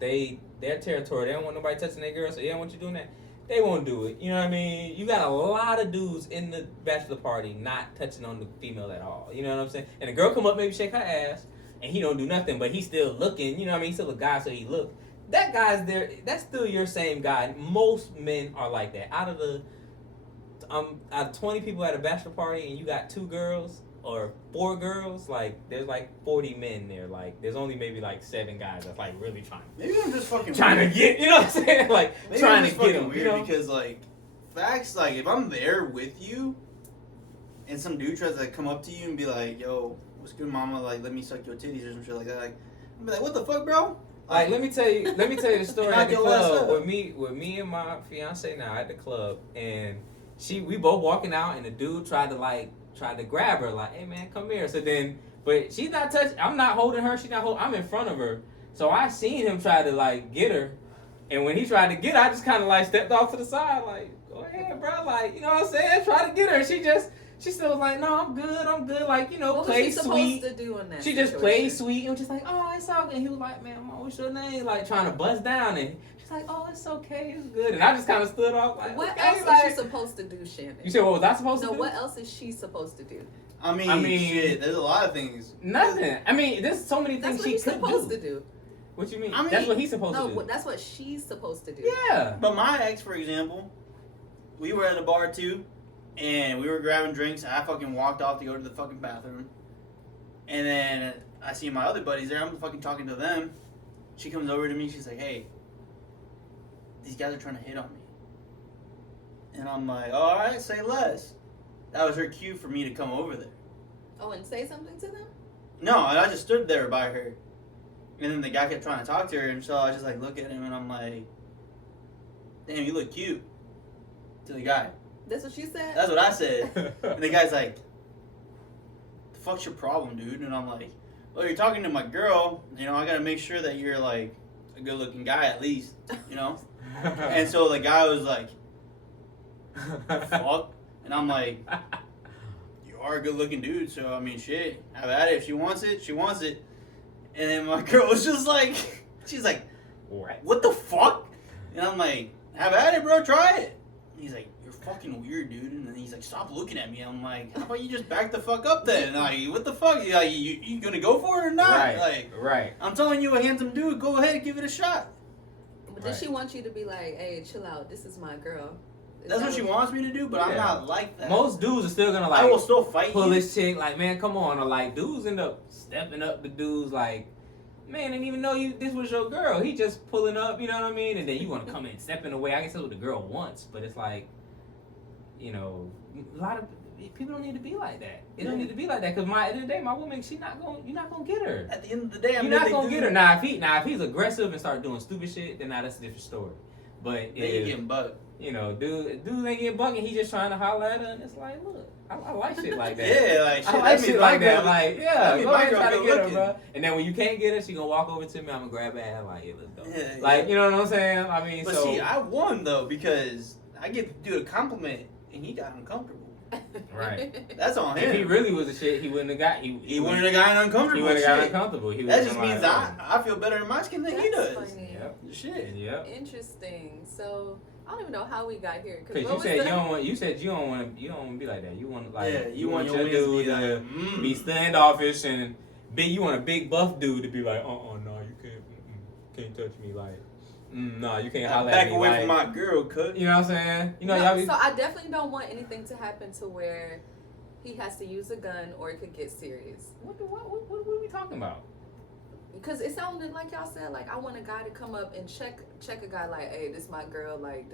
their territory, they don't want nobody touching their girl, so they don't want you doing that, they won't do it. You know what I mean? You got a lot of dudes in the bachelor party not touching on the female at all. You know what I'm saying? And the girl come up, maybe shake her ass, and he don't do nothing, but he's still looking. You know what I mean? He's still a guy, so he look. That guy's there. That's still your same guy. Most men are like that. Out of 20 people at a bachelor party, and you got 2 girls or 4 girls, like there's like 40 men there. Like there's only maybe like 7 guys that's like really trying Maybe I'm just fucking to weird. get, you know what I'm saying? Like Maybe trying I'm to just get fucking them, weird you know? because like facts, like if I'm there with you and some dude tries to come up to you and be like, "Yo, what's good, mama? Like, let me suck your titties or some shit like that." Like, I'm be like, "What the fuck, bro?" Like let me tell you the story Knock at the your ass club up. with me and my fiance now at the club, and we both walking out, and the dude tried to grab her like, "Hey man, come here." So then, but she's not touching. I'm not holding her. She's not holding. I'm in front of her. So I seen him try to like get her, and when he tried to get her, I just kind of like stepped off to the side, like, "Go ahead, bro." Like, you know what I'm saying? Try to get her. She still was like, "No, I'm good." Like, you know, What was play she supposed sweet. to do in that? She just situation? played sweet and was just like, "Oh, it's all good." And he was like, "Man, Mom, what's your name?" Like trying to bust down, and she's like, "Oh, it's okay, it's good." And I just kind of stood off like, What okay, else is like, she supposed to do, Shannon? You said what was I supposed No, to do? what else is she supposed to do? I mean, I mean, shit. There's a lot of things. Nothing. I mean, there's so many That's things what she you're could supposed do. to do. What you mean? I mean, That's what he's supposed to No, do. that's what she's supposed to do. Yeah. But my ex, for example, we were at a bar too, and we were grabbing drinks. I fucking walked off to go to the fucking bathroom, and then I see my other buddies there. I'm fucking talking to them. She comes over to me. She's like, "Hey, these guys are trying to hit on me," and I'm like, oh, "All right, say less." That was her cue for me to come over there. Oh, and say something to them? No, and I just stood there by her. And then the guy kept trying to talk to her, and so I just like look at him and I'm like, "Damn, you look cute." To the guy. That's what she said? That's what I said. And the guy's like, "The fuck's your problem, dude?" And I'm like, "Well, you're talking to my girl, you know, I gotta make sure that you're like a good looking guy at least, you know?" And so the guy was like, "Fuck." And I'm like, "You are a good looking dude, so I mean shit, have at it. If she wants it, she wants it." And then my girl was just like, she's like, "What the fuck?" And I'm like, "Have at it, bro, try it." And he's like, "You're fucking weird, dude." And then he's like, "Stop looking at me." I'm like, "How about you just back the fuck up then?" Like, what the fuck? Like, you gonna go for it or not? Right. Like, Right. I'm telling you, a handsome dude, go ahead, give it a shot. But does she want you to be like, hey, chill out, this is my girl? Is That's that what she wants me to do, but I'm Yeah. not like that. Most dudes are still gonna I like will still fight pull you. this chick, like, man, come on, or like dudes end up stepping up the dudes, like, man, didn't even know this was your girl. He just pulling up, you know what I mean? And then you want to come in stepping away. I guess that's what the girl wants, but it's like, you know, a lot of people don't need to be like that. It don't need to be like that because at the end of the day, my woman, you're not gonna get her. At the end of the day, I'm You're not gonna get her. Now if he's aggressive and start doing stupid shit, then now that's a different story. But They if getting bugged. you know, dude ain't getting bugged and he just trying to holler at her, and it's like, look, I like shit like that. Yeah, like shit. I like that shit mean like my that. girl- Like, yeah, that mean go my ahead and girl try to good get her, looking. bro. And then when you can't get her, she gonna walk over to me. I'm gonna grab her hand like, yeah, let's go. Yeah, Like, yeah. you know what I'm saying? I mean, But so see, I won though because I give the dude a compliment and he got uncomfortable. Right. That's on him. if he really was a shit, he wouldn't have got. He wouldn't have gotten uncomfortable. He wouldn't have got shit. uncomfortable. He That would've just been means like, I feel better in my skin than he That's does. funny. Yep. Shit. Yep. Interesting. So I don't even know how we got here. Because you said you don't want. You said you don't want to be like that. You want like Yeah, you want your wings to dude be to like, be standoffish and big. You want a big buff dude to be like, no, you can't touch me. Like, no, you can't holler at back me. away like, from my girl, cut. You know what I'm saying? You know, No, y'all be, so I definitely don't want anything to happen to where he has to use a gun or it could get serious. what are we talking about? Because it sounded like y'all said, like, I want a guy to come up and check a guy, like, hey, this my girl, like,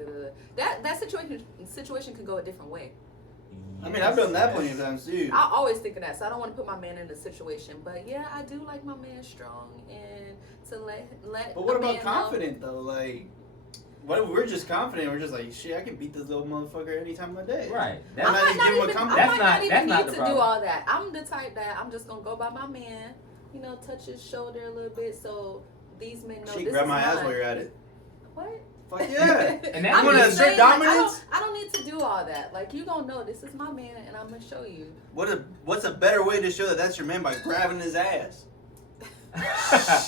that situation could go a different way. I mean, I've done that plenty of times too. I always think of that, so I don't want to put my man in a situation. But yeah, I do like my man strong and to let. But what a about man know- confident though? Like, what if we're just confident? We're just like, shit, I can beat this little motherfucker any time of the day. Right. I I'm That's not might even not give him a even, compliment. I might not even That's not need the to problem. do all that. I'm the type that I'm just gonna go by my man, you know, touch his shoulder a little bit so these men know Shit, this grab is my ass mine. while you're at it. What? Fuck yeah. And that's I'm when just it's assert saying, like, dominance? I don't need to do all that. Like, you gonna know this is my man, and I'm gonna show you. What's a better way to show that that's your man by grabbing his ass?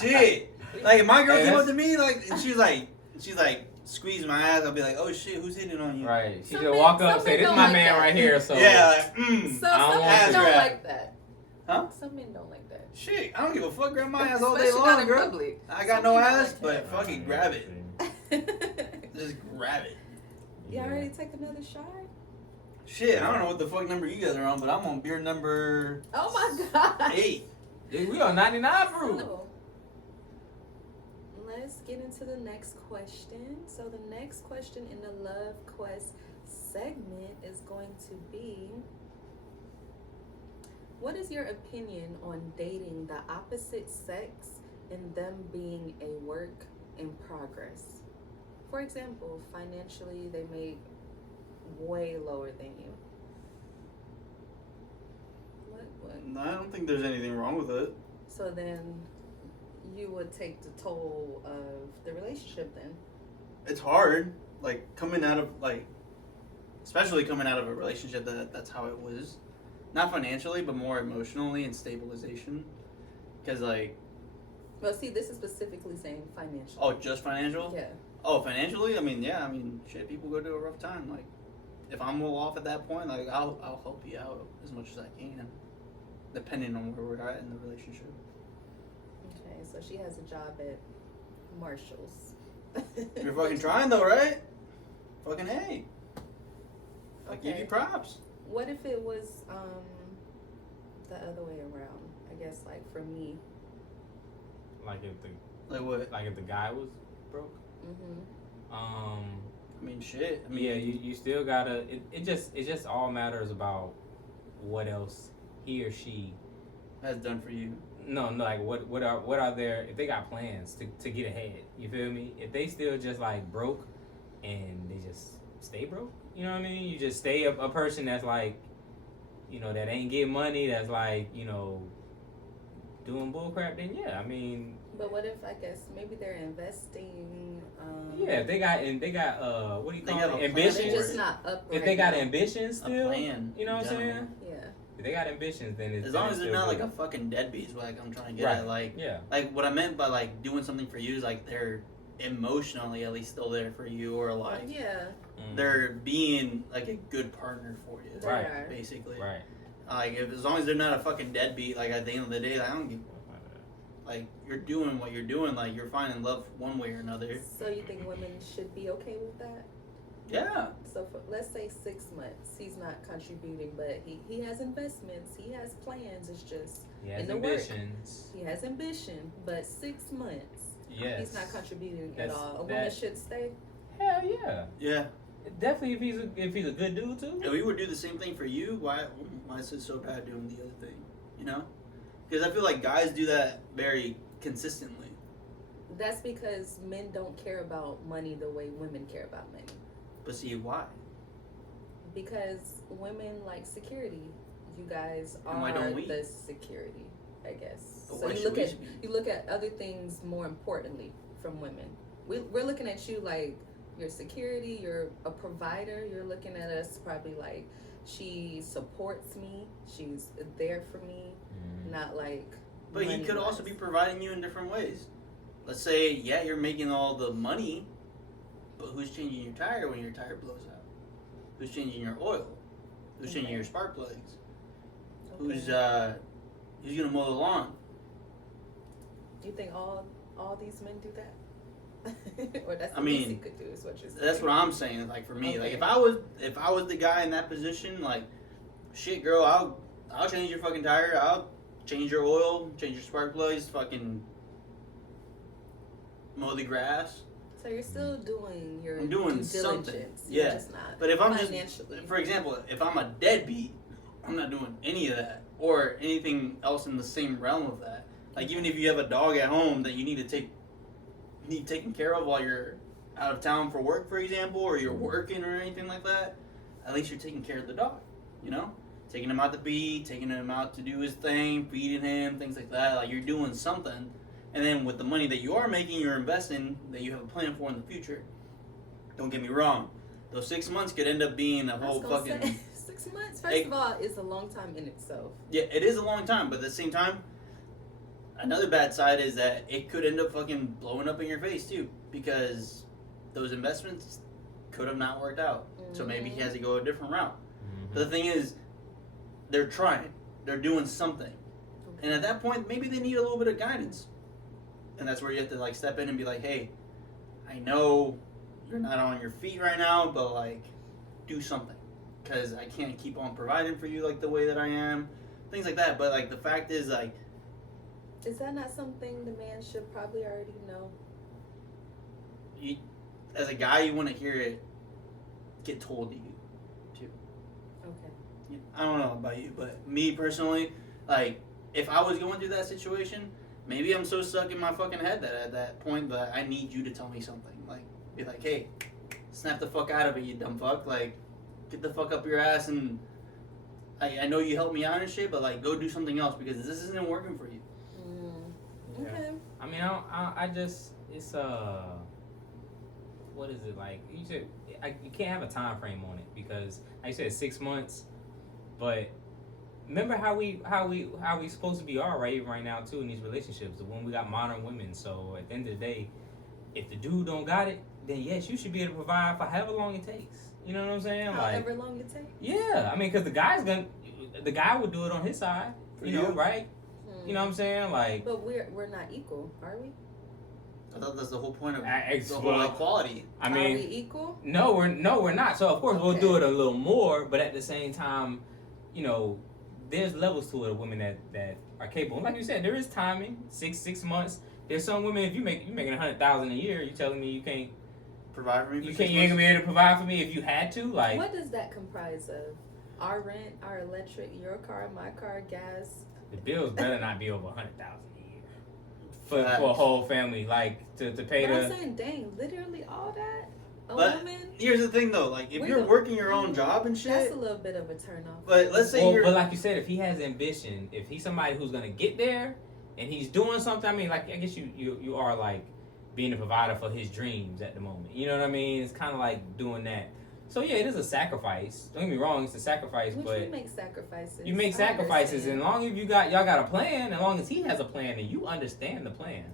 Shit. Like if my girl Hey, came up that's- to me like and she's like squeeze my ass, I'll be like, oh shit, who's hitting on you? Right. She Some should men- walk up some say, men this is don't my like man that. right here. So Yeah, like So I don't some want men to don't grab. like that. Huh? Some men don't like that. Shit, I don't give a fuck, grab my ass all day Especially not long, in girl. public. I got Some no men don't ass, like but fucking grab it. Just grab it. Y'all ready to take another shot? Shit, I don't know what the fuck number you guys are on, but I'm on beer number Oh my god. 8. Dude, we on 99 proof. No. Let's get into the next question. So the next question in the Love Quest segment is going to be, what is your opinion on dating the opposite sex and them being a work in progress? For example, financially they make way lower than you. What? No, I don't think there's anything wrong with it. So then you would take the toll of the relationship then. It's hard, like especially coming out of a relationship that's how it was, not financially, but more emotionally and stabilization. Because like, Well, see, this is specifically saying financial. oh, just financial? Yeah. Oh, financially? I mean, yeah. I mean, shit. People go through a rough time. Like, if I'm well off at that point, like I'll help you out as much as I can, depending on where we're at in the relationship. Okay, so she has a job at Marshalls. You're fucking trying though, right? Fucking A. I give you props. What if it was the other way around? I guess like for me. Like if Like what? the guy was broke. Mm-hmm. I mean, shit. I mean, Yeah, you still gotta. It just all matters about what else he or she. has done for you. No, like what are their, if they got plans to get ahead, you feel me? If they still just like broke and they just stay broke, you know what I mean? You just stay a person that's like, you know, that ain't getting money, that's like, you know, doing bullcrap, then yeah, I mean. But what if, I guess, maybe they're investing? Yeah, if they got what do you They call got it? a plan Ambitions. They're just not up. If right they got now. ambitions still, A plan. you know what I'm general. saying? Yeah. If they got ambitions, then it's As long as they're still not good. like a fucking deadbeat is what like, I'm trying to get Right. at. Like, Yeah. like what I meant by like doing something for you is like they're emotionally at least still there for you, or like Yeah. they're being like a good partner for you. They Right. are. Basically. Right. Like as long as they're not a fucking deadbeat, like at the end of the day, like, I don't give. Like you're doing what you're doing, like you're finding love one way or another. So you think women should be okay with that? Yeah. So for, let's say 6 months, he's not contributing, but he has investments, he has plans. It's just He has in the work. ambitions. he has ambition, but 6 months Yes. he's not contributing at That's- all. A that- woman should stay. Hell yeah. Yeah. Definitely if he's a good dude too. If we would do the same thing for you, why is it so bad doing the other thing? You know? Because I feel like guys do that very consistently. That's because men don't care about money the way women care about money. But see why? Because women like security. You guys And why don't are we? the security, I guess. But So why you should look we at be? you look at other things more importantly from women. We're looking at you like you're security, you're a provider. You're looking at us probably like she supports me, she's there for me, not like. But he could also be money-wise. providing you in different ways. Let's say, yeah, you're making all the money, but who's changing your tire when your tire blows out? Who's changing your oil? Who's changing Okay. your spark plugs? Okay. Who's gonna mow the lawn? Do you think all these men do that? Or that's the I least mean, he could do is what you're saying. That's what I'm saying. Like for me, like Okay. if I was the guy in that position, like, shit, girl, I'll change your fucking tire. I'll change your oil, change your spark plugs, fucking mow the grass. So you're still doing your I'm doing due something. diligence. You're Yeah. just not But if I'm just, financially. for example, if I'm a deadbeat, I'm not doing any of that or anything else in the same realm of that. Like even if you have a dog at home that you need taken care of while you're out of town for work, for example, or you're working or anything like that, at least you're taking care of the dog. You know, taking him out to pee, taking him out to do his thing, feeding him, things like that. Like you're doing something. And then with the money that you are making, you're investing that you have a plan for in the future. Don't get me wrong; those 6 months could end up being a I was whole gonna fucking. say, 6 months. First Hey. of all, is a long time in itself. Yeah, it is a long time, but at the same time, another bad side is that it could end up fucking blowing up in your face too, because those investments could have not worked out. So maybe he has to go a different route. But the thing is, they're trying, they're doing something, and at that point, maybe they need a little bit of guidance, and that's where you have to like step in and be like, hey, I know you're not on your feet right now, but like, do something, because I can't keep on providing for you like the way that I am, things like that. But like the fact is, like, Is that not something the man should probably already know? you, as a guy, you want to hear it get told to you. Okay. I don't know about you, but me personally, like, if I was going through that situation, maybe I'm so stuck in my fucking head that at that point that I need you to tell me something. Like, be like, hey, snap the fuck out of it, you dumb fuck. Like, get the fuck up your ass and I know you helped me out and shit, but like, go do something else because this isn't working for you. Mm. Okay. I mean, I just, it's what is it like? You can't have a time frame on it because, like you said, 6 months. But remember how we supposed to be right now too in these relationships. When we got modern women, so at the end of the day, if the dude don't got it, then yes, you should be able to provide for however long it takes. You know what I'm saying? However long it takes. Yeah, I mean, because the guy would do it on his side. For You know, you. right? Hmm. You know what I'm saying? Like, But we're not equal, are we? I thought that's the whole point of the whole well, equality. I Are we mean, equal? no, we're not. So of course we'll Okay. do it a little more, but at the same time, you know, there's levels to it of women that are capable. Like you said, there is timing. 6 months. There's some women, if you're making $100,000 a year, you telling me you can't Provide for me. you for can't 6 you ain't gonna months? be able to provide for me if you had to, like. What does that comprise of? Our rent, our electric, your car, my car, gas. The bills better not be over $100,000 a year for a Facts. whole family, like to pay But I'm the. saying, dang, literally all that? A But woman? Here's the thing though, like if We you're don't- working your own job and That's shit, a little bit of a turnoff. but let's say Well, you're but like you said, if he has ambition, if he's somebody who's gonna get there, and he's doing something, I mean, like I guess you are like being a provider for his dreams at the moment. You know what I mean? It's kind of like doing that. So yeah, it is a sacrifice. Don't get me wrong, it's a sacrifice, Which but we make sacrifices. you make I sacrifices, and understand. as long as y'all got a plan, as long as he has a plan and you understand the plan,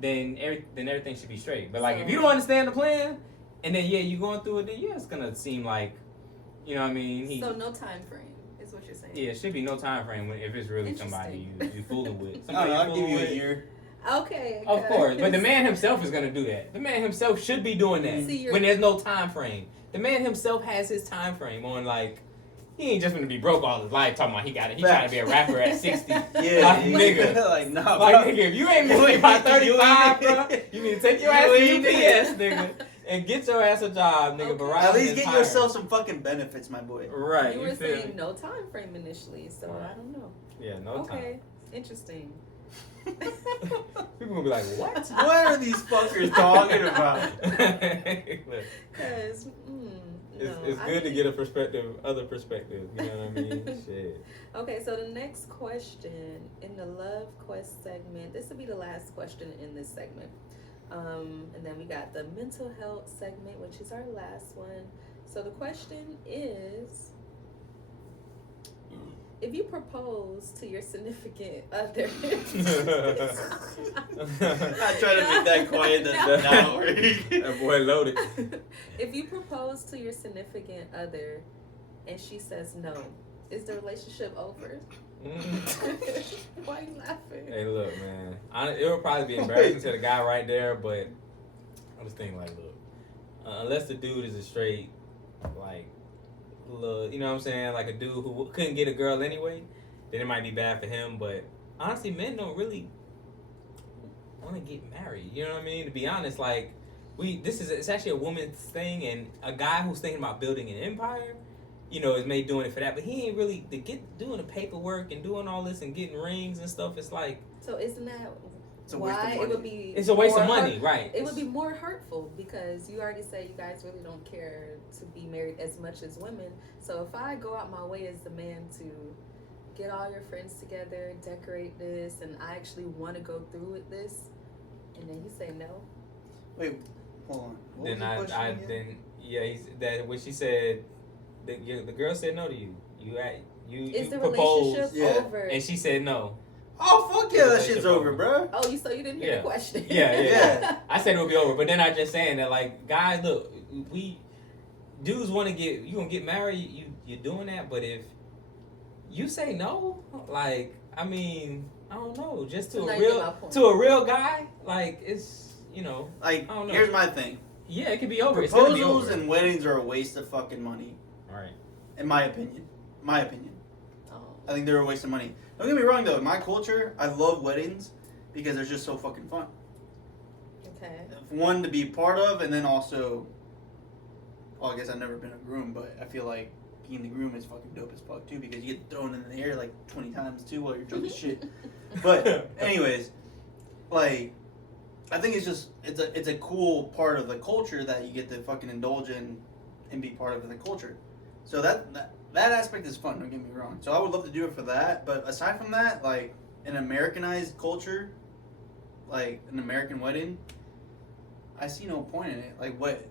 then everything should be straight. But like if you don't understand the plan, and then you going through it, then it's gonna seem like, you know what I mean? So no time frame is what you're saying. Yeah, it should be no time frame if it's really somebody you fooling with. I don't Somebody know, you I'll give fooling you a with. year. Okay. Of course, but the guys. man himself is gonna do that. The man himself should be doing that See, you're- when there's no time frame. The man himself has his time frame on, like, he ain't just gonna be broke all his life talking about he trying to be a rapper at 60. Yeah, Like, nigga. like nah, Like, bro. nigga, if you ain't making by 35, You bro, ain't- you need to take your you ass to ain't UPS, it. nigga, and get your ass a job, nigga. Okay. Verizon At least is get hiring. yourself some fucking benefits, my boy. Right. You were feel saying me? no time frame initially, so Right. I don't know. Yeah, no time. Okay, interesting. People gonna be like, what? What are these fuckers talking about? Look, Cause it's good to get a other perspective. You know what I mean? Shit. Okay, so the next question in the Love Quest segment, this will be the last question in this segment. And then we got the mental health segment, which is our last one. So the question is, if you propose to your significant other, I try to make that quiet, that's not working. That boy loaded. if you propose to your significant other and she says no, is the relationship over? Why are you laughing? Hey, look, man. It would probably be embarrassing to the guy right there, but I'm just thinking, like, look, unless the dude is a straight, like, look, you know what I'm saying? Like a dude who couldn't get a girl anyway, then it might be bad for him. But honestly, men don't really want to get married. You know what I mean? To be honest, like, it's actually a woman's thing, and a guy who's thinking about building an empire, you know, is made doing it for that. But he ain't really doing the paperwork and doing all this and getting rings and stuff. It's like, So isn't that It's a waste of why it money. would be? it's a waste of more money, hurt- right? It would be more hurtful because you already said you guys really don't care to be married as much as women. So if I go out my way as the man to get all your friends together, decorate this, and I actually want to go through with this, and then you say no, Wait, hold on. What Then was the question again? when she said the girl said no to you. is the proposed, relationship yeah. over? and she said no. Oh fuck yeah, that Relationship shit's over, over. bro. Oh, so you didn't hear Yeah. the question? Yeah. Yeah. I said it would be over, but then I just saying that, like, guys, look, dudes want to you gonna get married, you're doing that, but if you say no, like, I mean, I don't know, just to So now a you get my point. to a real guy, like, it's, you know, Like, I don't know. here's my thing. yeah, it could be over. It's gonna be Proposals over. and weddings are a waste of fucking money, Right. in my opinion. Oh. I think they're a waste of money. Don't get me wrong though, in my culture, I love weddings because they're just so fucking fun. Okay. One to be part of, and then also, well, I guess I've never been a groom, but I feel like being the groom is fucking dope as fuck too because you get thrown in the air like 20 times too while you're drunk as shit. But anyways, like, I think it's a cool part of the culture that you get to fucking indulge in and be part of the culture. So that aspect is fun. Don't get me wrong. So I would love to do it for that. But aside from that, like an Americanized culture, like an American wedding, I see no point in it. Like, what?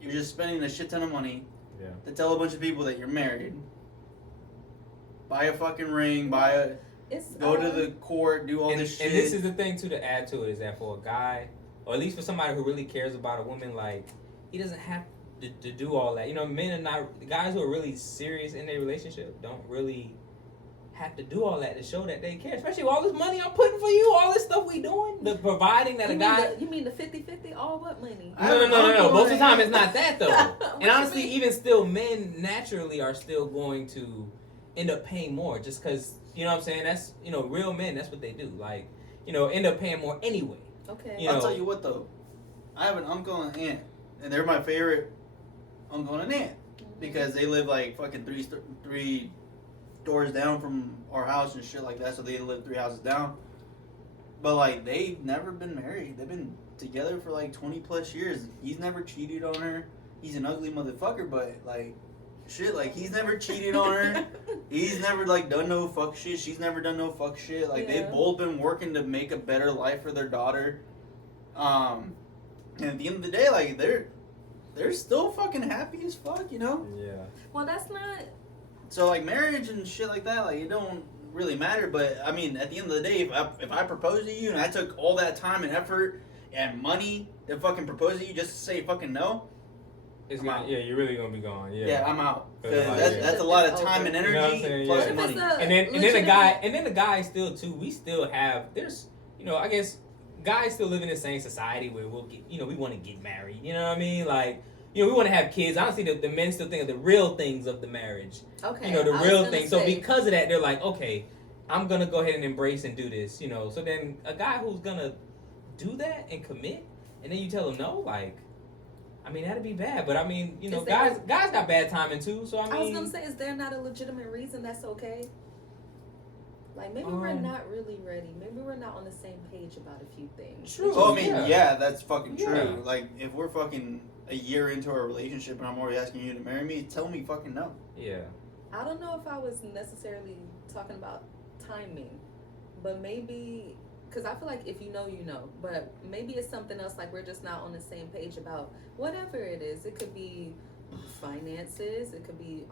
You're just spending a shit ton of money Yeah. to tell a bunch of people that you're married. Buy a fucking ring. It's Go to the court. Do all And, this shit. and this is the thing too to add to it is that for a guy, or at least for somebody who really cares about a woman, like, he doesn't have to do all that. You know, men are not, the guys who are really serious in their relationship don't really have to do all that to show that they care. Especially with all this money I'm putting for you, all this stuff we doing. the providing that You a mean guy. you mean the 50-50? All what money? No. Most of the time, it's not that though. What And you honestly, mean? even still, men naturally are still going to end up paying more, just because you know what I'm saying. That's real men. That's what they do. Like end up paying more anyway. Okay. You I'll know. tell you what though, I have an uncle and aunt, and they're my favorite uncle and aunt because they live like fucking three doors down from our house and shit like that. So they live 3 houses down. But like they've never been married. They've been together for like 20 plus years. He's never cheated on her. He's an ugly motherfucker, but like shit, like he's never cheated on her. He's never like done no fuck shit. She's never done no fuck shit. Like Yeah. they've both been working to make a better life for their daughter. And at the end of the day, like they're still fucking happy as fuck, you know? Yeah. Well, that's not. So like marriage and shit like that, like it don't really matter. But I mean, at the end of the day, if I propose to you and I took all that time and effort and money to fucking propose to you just to say fucking no, It's I'm gonna, out. yeah, you're really gonna be gone. Yeah. yeah, I'm out. 'Cause Yeah. that's a lot of time and You know what I'm energy saying? plus Yeah. If money. it's a And then the legitimate- guy still too. We still have there's I guess guys still live in the same society where we'll get we want to get married. You know what I mean? Like we want to have kids. Honestly, the men still think of the real things of the marriage. Okay. The I was real gonna thing. So say, because of that, they're like, okay, I'm gonna go ahead and embrace and do this. So then a guy who's gonna do that and commit, and then you tell him no, like, I mean that'd be bad. But I mean, Is there- guys got bad timing too. So I mean, I was gonna say, is there not a legitimate reason that's okay? Like maybe we're not really ready. Maybe we're not on the same page about a few things. True. Oh, I mean, Yeah. yeah, that's fucking true. Yeah. Like, if we're fucking a year into our relationship and I'm already asking you to marry me, tell me fucking no. yeah. I don't know if I was necessarily talking about timing, but maybe because I feel like if you know, you know. But maybe it's something else. Like we're just not on the same page about whatever it is. It could be finances. It could be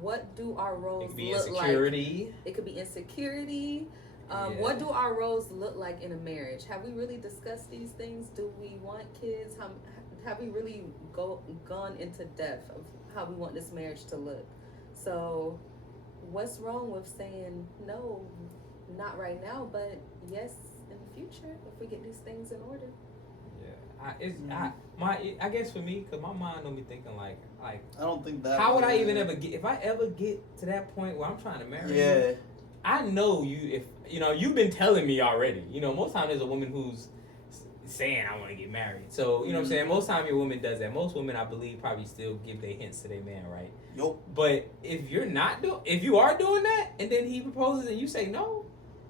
what do our It roles could be look like? insecurity. It could be insecurity. Yeah. What do our roles look like in a marriage? Have we really discussed these things? Do we want kids? Have we really gone into depth of how we want this marriage to look? So, what's wrong with saying no, not right now, but yes in the future if we get these things in order? Yeah. I guess for me, cause my mind don't be thinking like I don't think that. how would I even ever get if I ever get to that point where I'm trying to marry you? Yeah. I know you if you've been telling me already. Most times there's a woman who's saying I want to get married. So what I'm saying, most time your woman does that. Most women I believe probably still give their hints to their man, right? Yup. But if you are doing that and then he proposes and you say no,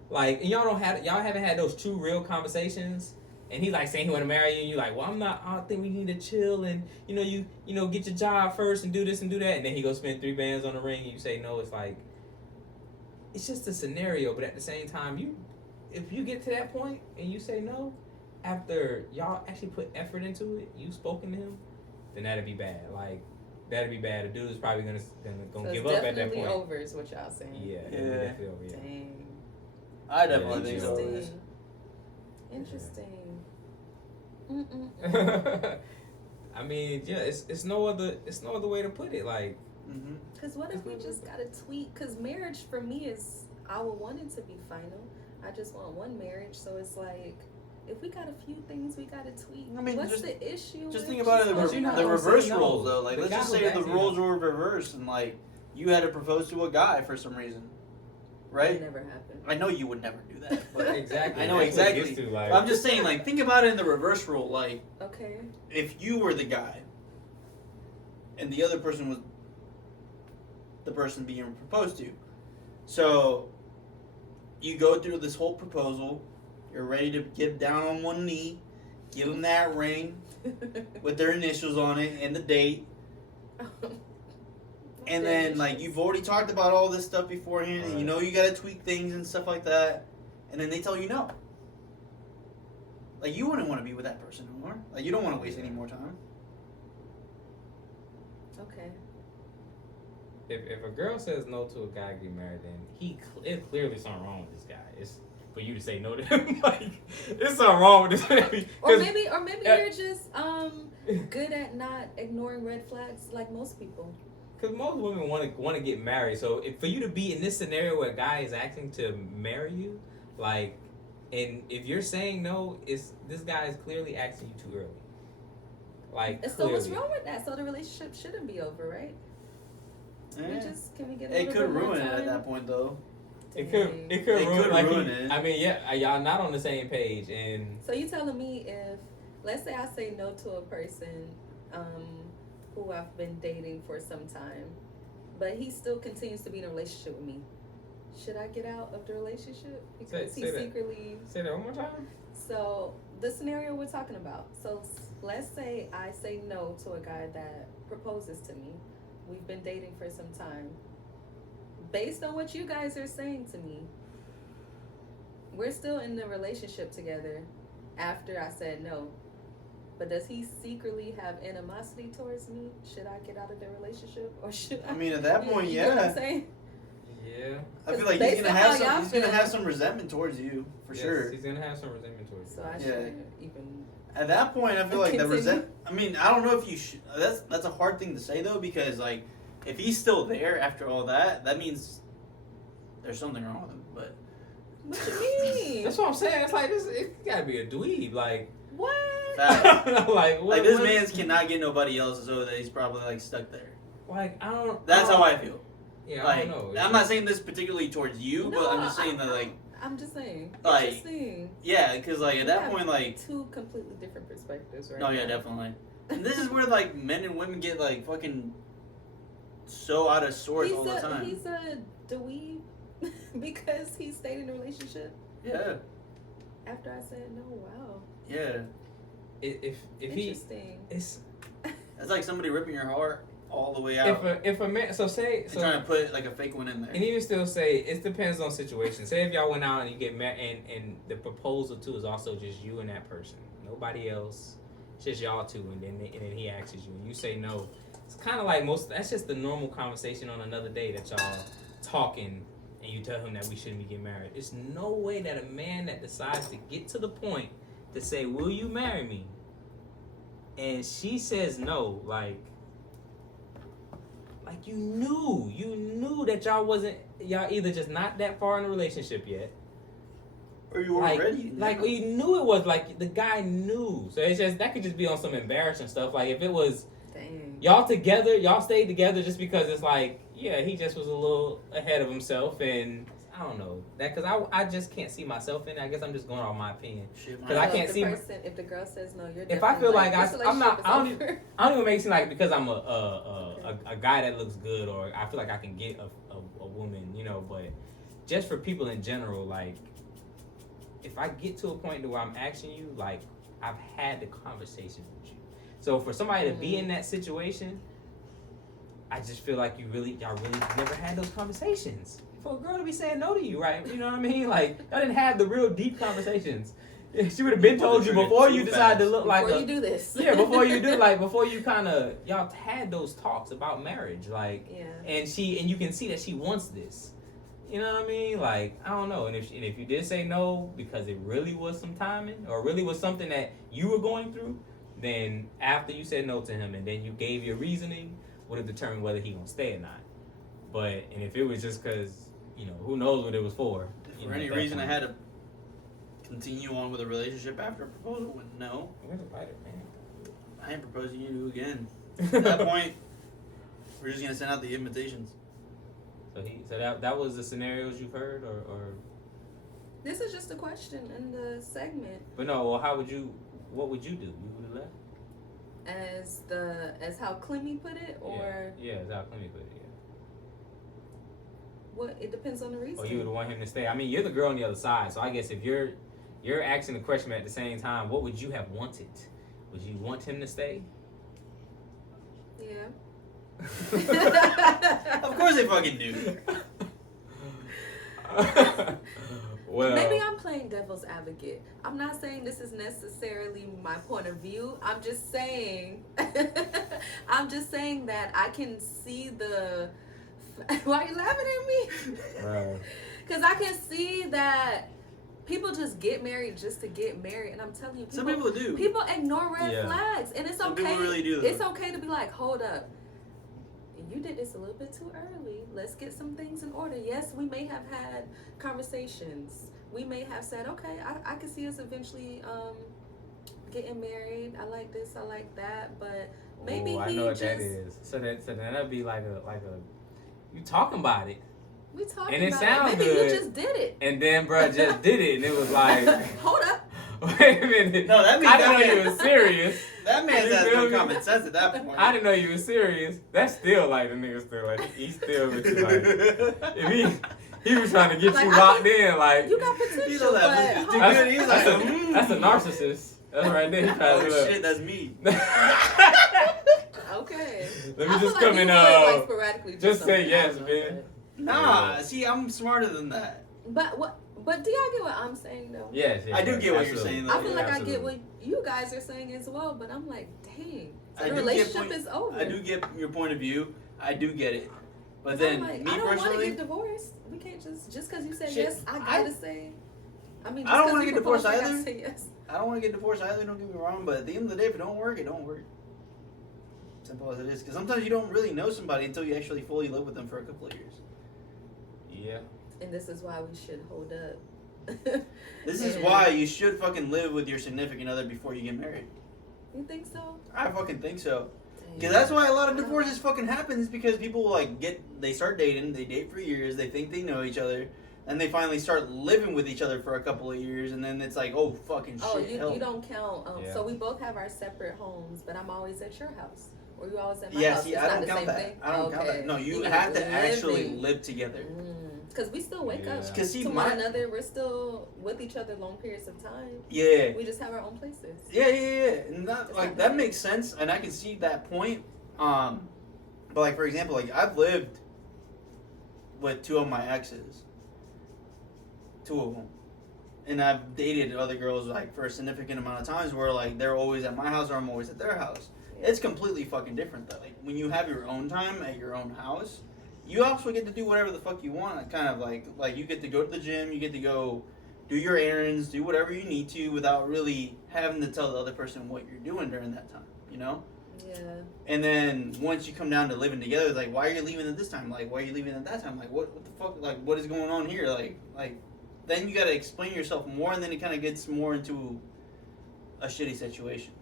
like and y'all haven't had those true real conversations. And he's like saying he want to marry you, and you're like, well, I'm not. I think we need to chill and you get your job first and do this and do that. And then he goes spend $3 on the ring, and you say no. It's like it's just a scenario, but at the same time, if you get to that point and you say no, after y'all actually put effort into it, you spoken to him, then that'd be bad. Like that'd be bad. The dude is probably gonna So give it's up at that definitely point. over, is what y'all saying. Yeah, Yeah. definitely over. Yeah. Dang. I definitely think so. Interesting. Interesting. Mm-mm. I mean, yeah, it's no other way to put it. Like, Mm-hmm. Because what if we just got to tweak? Because marriage for me is, I would want it to be final. I just want one marriage. So it's like, if we got a few things we got to tweak, I mean, what's just- the issue? Just with think about it, But you're not the gonna reverse say no. roles though. Like, The let's guy just who's say the actually roles not- were reversed and like you had to propose to a guy for some reason, It right? never happened. I know you would never do that, but exactly. I know That's what it exactly. gets to, like, I'm just saying, like, think about it in the reverse role. Like, Okay. if you were the guy and the other person was the person being proposed to, so you go through this whole proposal, you're ready to get down on one knee, give them that ring with their initials on it and the date, and then like you've already talked about all this stuff beforehand, and you know you gotta tweak things and stuff like that, and then they tell you no. Like, you wouldn't want to be with that person anymore. Like, you don't want to waste any more time. Okay. if a girl says no to a guy getting married, then it's clearly something wrong with this guy. It's for you to say no to him. Like, there's something wrong with this baby. Or maybe Yeah. you're just good at not ignoring red flags like most people. Because most women want to get married. So for you to be in this scenario where a guy is asking to marry you, like And if you're saying no, this guy is clearly asking you too early. Like, And so what's wrong with that? So the relationship shouldn't be over, right? Can we get a It little could bit more ruin it at time? that point, though. It could It ruin, could like ruin it. I mean, yeah, y'all not on the same page, and So you telling me if, let's say I say no to a person who I've been dating for some time, but he still continues to be in a relationship with me, should I get out of the relationship because Say he that. secretly? say that one more time. So the scenario we're talking about. So let's say I say no to a guy that proposes to me. We've been dating for some time. Based on what you guys are saying to me, we're still in the relationship together after I said no. But does he secretly have animosity towards me? Should I get out of the relationship, or should I? I mean, at that point, you get what I'm yeah. saying? Yeah. I feel like Based he's gonna on how have y'all some. He's gonna feel. have some resentment towards you for Yes, sure. He's gonna have some resentment towards you. So I Yeah. shouldn't even. At that point, I feel like the Continue. I mean, I don't know if you should. That's a hard thing to say though, because like, if he's still there after all that, that means there's something wrong with him. But What you mean? That's what I'm saying. It's like this. It gotta be a dweeb. Like, What? Facts. like what? like this what- man's cannot get nobody else, so that he's probably like stuck there. Like, I don't. That's I how don't- I feel. Yeah, Like, I don't know. I'm not saying this particularly towards you, but I'm just saying that like, I'm just saying. Like, Interesting. yeah, because like at We that have point, like, two completely different perspectives, right? oh yeah, now. definitely. And this is where like men and women get like fucking so out of sorts all the time. He's a dweeb because he stayed in a relationship Yeah, after I said no. Wow. yeah. If he, Interesting. it's That's like somebody ripping your heart all the way out. if a man. So say and so. trying to put like a fake one in there. And even still say it depends on situation. Say if y'all went out and you get married and the proposal too is also just you and that person, nobody else, it's just y'all two, and then he asks you and you say no. It's kind of like that's just the normal conversation on another day that y'all talking and you tell him that we shouldn't be getting married. There's no way that a man that decides to get to the point to say, "Will you marry me?" and she says no, like you knew that y'all either just not that far in a relationship yet, Or you were ready. like you knew it was like the guy knew. So it's just that could just be on some embarrassing stuff. Like if it was Dang. y'all together, y'all stayed together just because it's like yeah he just was a little ahead of himself and I don't know that because I just can't see myself in it. I guess I'm just going off my opinion. Shit, 'Cause I So can't if the see- person, if the girl says no, you're. If I feel like this I'm not- relationship I don't is over. I don't even make it seem like because I'm a guy that looks good or I feel like I can get a woman, you know, but just for people in general, like if I get to a point where I'm asking you, like I've had the conversation with you. So for somebody to be in that situation, I just feel like y'all really never had those conversations. For a girl to be saying no to you, right? You know what I mean? Like y'all didn't have the real deep conversations. She would have been told you before you decide to look like Before a you do this. yeah, before you do before you kind of y'all had those talks about marriage, like, Yeah. and you can see that she wants this. You know what I mean? Like, I don't know. And if you did say no because it really was some timing or really was something that you were going through, then after you said no to him and then you gave your reasoning, would have determined whether he gonna stay or not. But and if it was just because who knows what it was for. If for any reason I had to continue on with a relationship after a proposal, when no, Where's the lighter, man? I ain't proposing you to again. At that point, we're just gonna send out the invitations. So that was the scenarios you've heard or This is just a question in the segment. but no, well what would you do? You would have left? As how Clemmy put it, or yeah, that's how Clemmy put it, yeah. what? It depends on the reason. Or you would want him to stay. I mean, you're the girl on the other side, so I guess if you're asking the question at the same time, what would you have wanted? Would you want him to stay? Yeah. Of course they fucking do. Well, Maybe I'm playing devil's advocate. I'm not saying this is necessarily my point of view. I'm just saying that I can see the. Why are you laughing at me? Because I can see that people just get married just to get married, and I'm telling you, Some people do. people ignore red Yeah. flags, and it's Some okay. people really do. It's okay to be like, hold up. You did this a little bit too early. Let's get some things in order. Yes, we may have had conversations, we may have said, okay, I can see us eventually getting married. I like this, I like that, but maybe I he know what just that is. So then that'd be like a you talking about it, we talking and it about sounds it. Maybe good. he just did it. and then bruh just did it, and it was like, Hold up. wait a minute. No, that means I didn't that know man- you was serious. That man You has feel no me? common sense at that point. I didn't know you was serious. That's still like the nigga still like he's still with you like if he was trying to get Like, you I locked think in like You got You potential, know but that movie, hold Dude, up. he was that's, like, a, that's a narcissist. That's right there. He trying Oh to do shit, that's me. Okay. Let me I just feel come like you in. would, like, sporadically do Just say something. yes, I don't man. know, Nah, see, I'm smarter than that. But what? But do y'all get what I'm saying though? Yes, I do get what you're saying, though. I feel like I absolutely. get what you guys are saying as well, but I'm like, dang, I the do get relationship point- is over. I do get your point of view. I do get it. But I'm then, like, me I don't want to personally, get divorced. We can't just because you said Shit, yes, I gotta say. I mean, I don't just wanna because get divorced I gotta either. say yes. I don't want to get divorced either, don't get me wrong, but at the end of the day, if it don't work, it don't work. Simple as it is. Because sometimes you don't really know somebody until you actually fully live with them for a couple of years. Yeah. And this is why we should hold up. This is And- why you should fucking live with your significant other before you get married. You think so? I fucking think so. Dang. Because that's why a lot of divorces fucking happens, because people like they start dating, they date for years, they think they know each other, and they finally start living with each other for a couple of years, and then it's like, oh fucking shit. Oh, hell. you don't count. Yeah. So we both have our separate homes, but I'm always at your house, or you always at my Yeah, house. see, It's I not don't the count same that. thing? I don't count Okay. that. No, you You're have to actually living. live together. Because we still wake Yeah. up 'Cause see, to my- one another. We're still with each other long periods of time. Yeah. We just have our own places. Yeah, and that It's like not that bad. makes sense, and I can see that point. But like for example, like I've lived with two of my exes, two of them, and I've dated other girls like for a significant amount of times where like they're always at my house or I'm always at their house. Yeah. It's completely fucking different though. Like when you have your own time at your own house, you also get to do whatever the fuck you want. Kind of like you get to go to the gym, you get to go do your errands, do whatever you need to without really having to tell the other person what you're doing during that time, you know? Yeah. And then once you come down to living together, it's like, why are you leaving at this time? Like, why are you leaving at that time? Like, what the fuck? Like, what is going on here? Like, then you gotta explain yourself more, and then it kind of gets more into a shitty situation.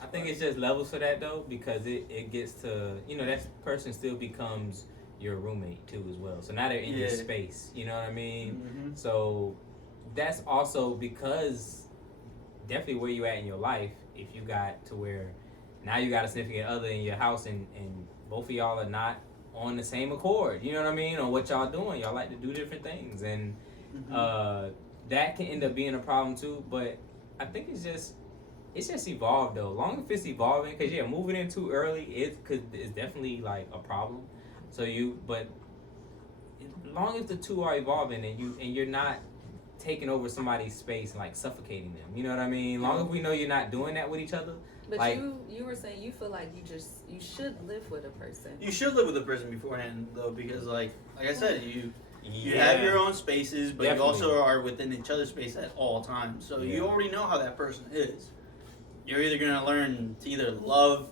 I think it's just levels for that though, because it gets to, you know, that person still becomes your roommate too as well. So now they're in your Yeah. space. You know what I mean? Mm-hmm. So that's also because definitely where you at in your life, if you got to where now you got a significant other in your house and both of y'all are not on the same accord, you know what I mean, or what y'all doing. Y'all like to do different things, and that can end up being a problem too. But I think it's just evolved though. Long as it's evolving, because moving in too early it's definitely like a problem. So but long as the two are evolving and you're not taking over somebody's space and like suffocating them, you know what I mean? Long as we know you're not doing that with each other. But Like- you were saying you feel like you should live with a person. You should live with a person beforehand, though, because like I said, you have your own spaces, but Definitely. you also are within each other's space at all times. So Yeah. you already know how that person is. You're either gonna learn to either love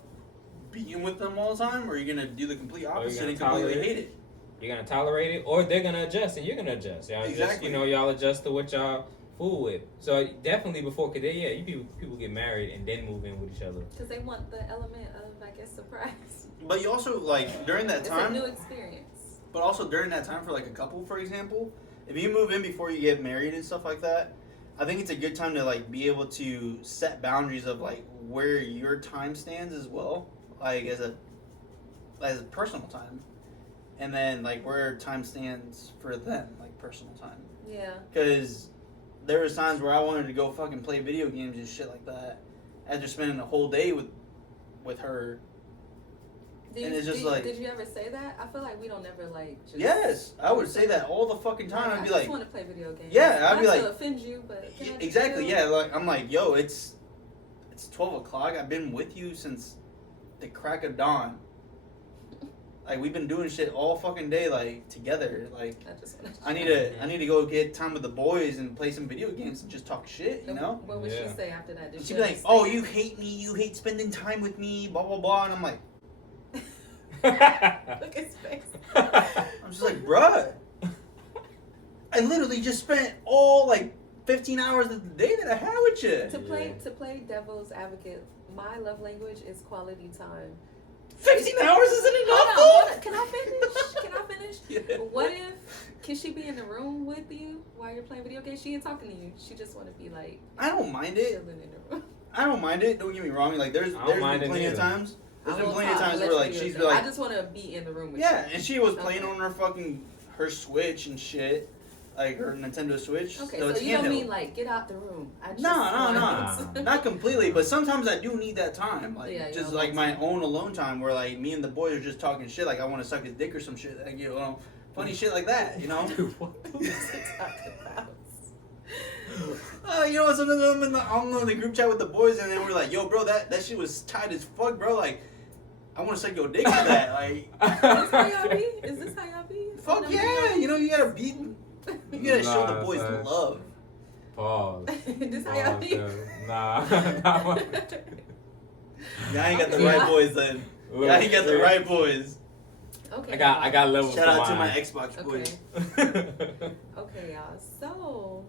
being with them all the time, or you're gonna do the complete opposite gonna and completely tolerate hate it. You're gonna tolerate it, or they're gonna adjust and you're gonna adjust. Y'all Exactly. just, y'all adjust to what y'all fool with. So definitely before, cause people get married and then move in with each other. Because they want the element of, I guess, surprise. But you also like during that It's a time, new experience. but also during that time for like a couple, for example, if you move in before you get married and stuff like that, I think it's a good time to like be able to set boundaries of like where your time stands as well, like as a personal time, and then like where time stands for them, like personal time. Yeah. Because there was times where I wanted to go fucking play video games and shit like that after spending a whole day with her. Did And you, it's just did, like- did you ever say that? I feel like we don't ever like. Just, Yes, I would say that all the fucking time. Like, I'd be I like, just want to play video games. Yeah, I'd be Not like- to offend you, but can I just exactly, chill? yeah. Like I'm like, yo, it's 12 o'clock. I've been with you since the crack of dawn. Like we've been doing shit all fucking day, like together. Like I just want I need to go get time with the boys and play some video games and just talk shit, you know. What would Yeah. she say after that? Did And she she'd be like, understand? "Oh, you hate me. You hate spending time with me." Blah blah blah. And I'm like, Look at his face. I'm just like, bruh. I literally just spent all like 15 hours of the day that I had with you. To play devil's advocate, my love language is quality time. 15 hours isn't enough, Hold though. on. Can I finish? Yeah. What if, can she be in the room with you while you're playing video games? She ain't talking to you. She just want to be like I don't mind it. chilling in the room. I don't mind it. Don't get me wrong. Like there's I don't been mind it plenty of neither. times. There's I been will plenty of talk. times Let's where like do she's your been thing. like, I just want to be in the room with yeah, you. and she was playing Okay. on her Switch and shit, like her Nintendo Switch. Okay, so so it's you don't handheld. mean like get out the room. I just No, want- not completely, but sometimes I do need that time, like Yeah, just yeah, like alone my own alone time, where like me and the boys are just talking shit, like I want to suck his dick or some shit, like you know, funny shit like that, you know. What is it talking about? You know, sometimes I'm in the group chat with the boys, and then we're like, "Yo, bro, that shit was tight as fuck, bro. Like, I want to suck your dick with that. Like, Is this how y'all be? Is this how y'all be? fuck yeah, you know, you gotta be, you gotta show the Nah, boys son. love. This Pause. how y'all Pause, be? cuz. Nah. Yeah, I ain't got the Okay. right boys then. Look, Yeah, I ain't got the look. right boys. Okay. I got levels. Shout out to mine. my Xbox boys. Okay. Okay, y'all. So,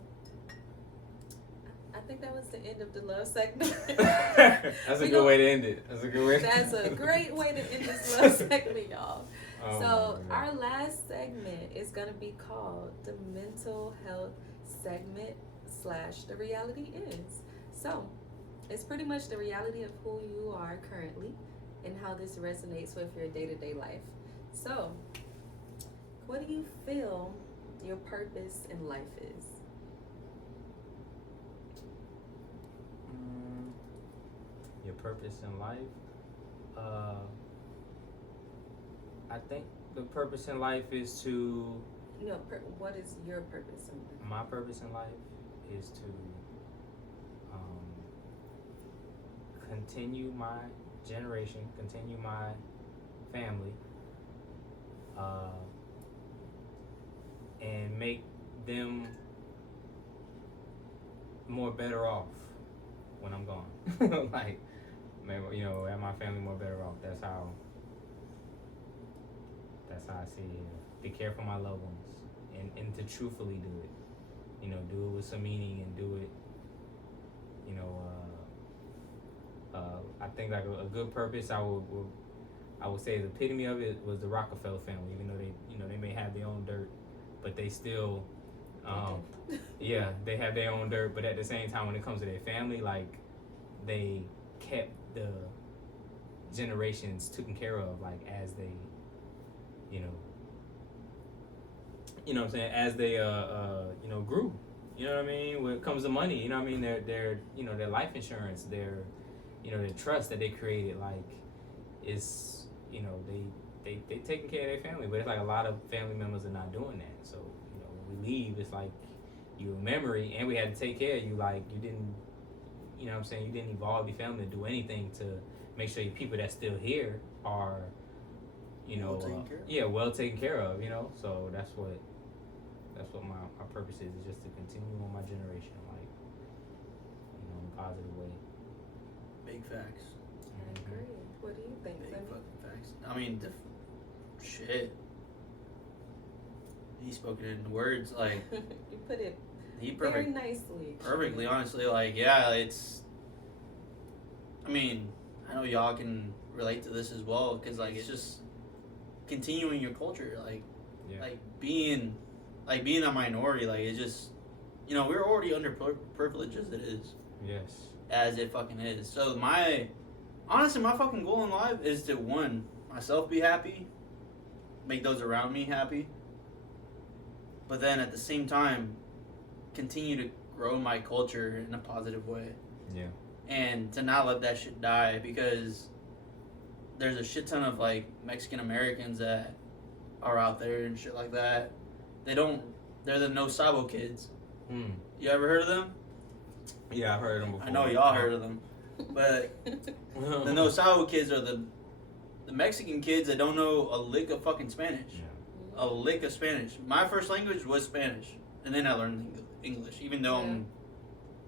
I think that was the end of the love segment. That's a We good gon- way to end it. That's a good way. That's a great way to end this love segment, y'all. Oh So, my our God. last segment is going to be called the mental health segment / the reality is. So, it's pretty much the reality of who you are currently and how this resonates with your day-to-day life. So, what do you feel your purpose in life is? Your purpose in life. I think the purpose in life is to. No, what is your purpose in life? My purpose in life is to continue my generation, continue my family, and make them more better off when I'm gone. Like, maybe, you know, have my family more better off. That's how I see it. To care for my loved ones and to truthfully do it. You know, do it with some meaning and do it, you know, I think like a good purpose, I would say the epitome of it was the Rockefeller family, even though they may have their own dirt, but they still, yeah, they have their own dirt, but at the same time, when it comes to their family, like, they kept the generations taken care of, like, as they, you know what I'm saying, as they, grew. You know what I mean? When it comes to money, you know what I mean? Their life insurance, their trust that they created, like, is, they taking care of their family. But it's like a lot of family members are not doing that. So, when we leave, it's like you're a memory, and we had to take care of you. Like, you didn't, you know what I'm saying? You didn't evolve your family to do anything to make sure your people that's still here are, Well taken care of. yeah, well taken care of, So that's what my purpose is just to continue on my generation, like, in a positive way. Big facts. I agree. What do you think? Big Sunny? fucking facts. I mean, shit. He spoke it in words, like, You put it he very perfect. nicely. Perfectly, honestly, like, yeah, it's. I mean, I know y'all can relate to this as well, because, like, it's just continuing your culture, like, Yeah. like being a minority, like, it's just, we're already underprivileged as it is, Yes. as it fucking is. So honestly, my fucking goal in life is to, one, myself be happy, make those around me happy, but then at the same time, continue to grow my culture in a positive way. Yeah. And to not let that shit die, because there's a shit ton of, like, Mexican Americans that are out there and shit like that. They're the No Sabo kids. You ever heard of them? Yeah, I've heard of them before. I know y'all heard of them. But the No Sabo kids are the Mexican kids that don't know a lick of fucking Spanish. Yeah. A lick of Spanish. My first language was Spanish. And then I learned English, even though I'm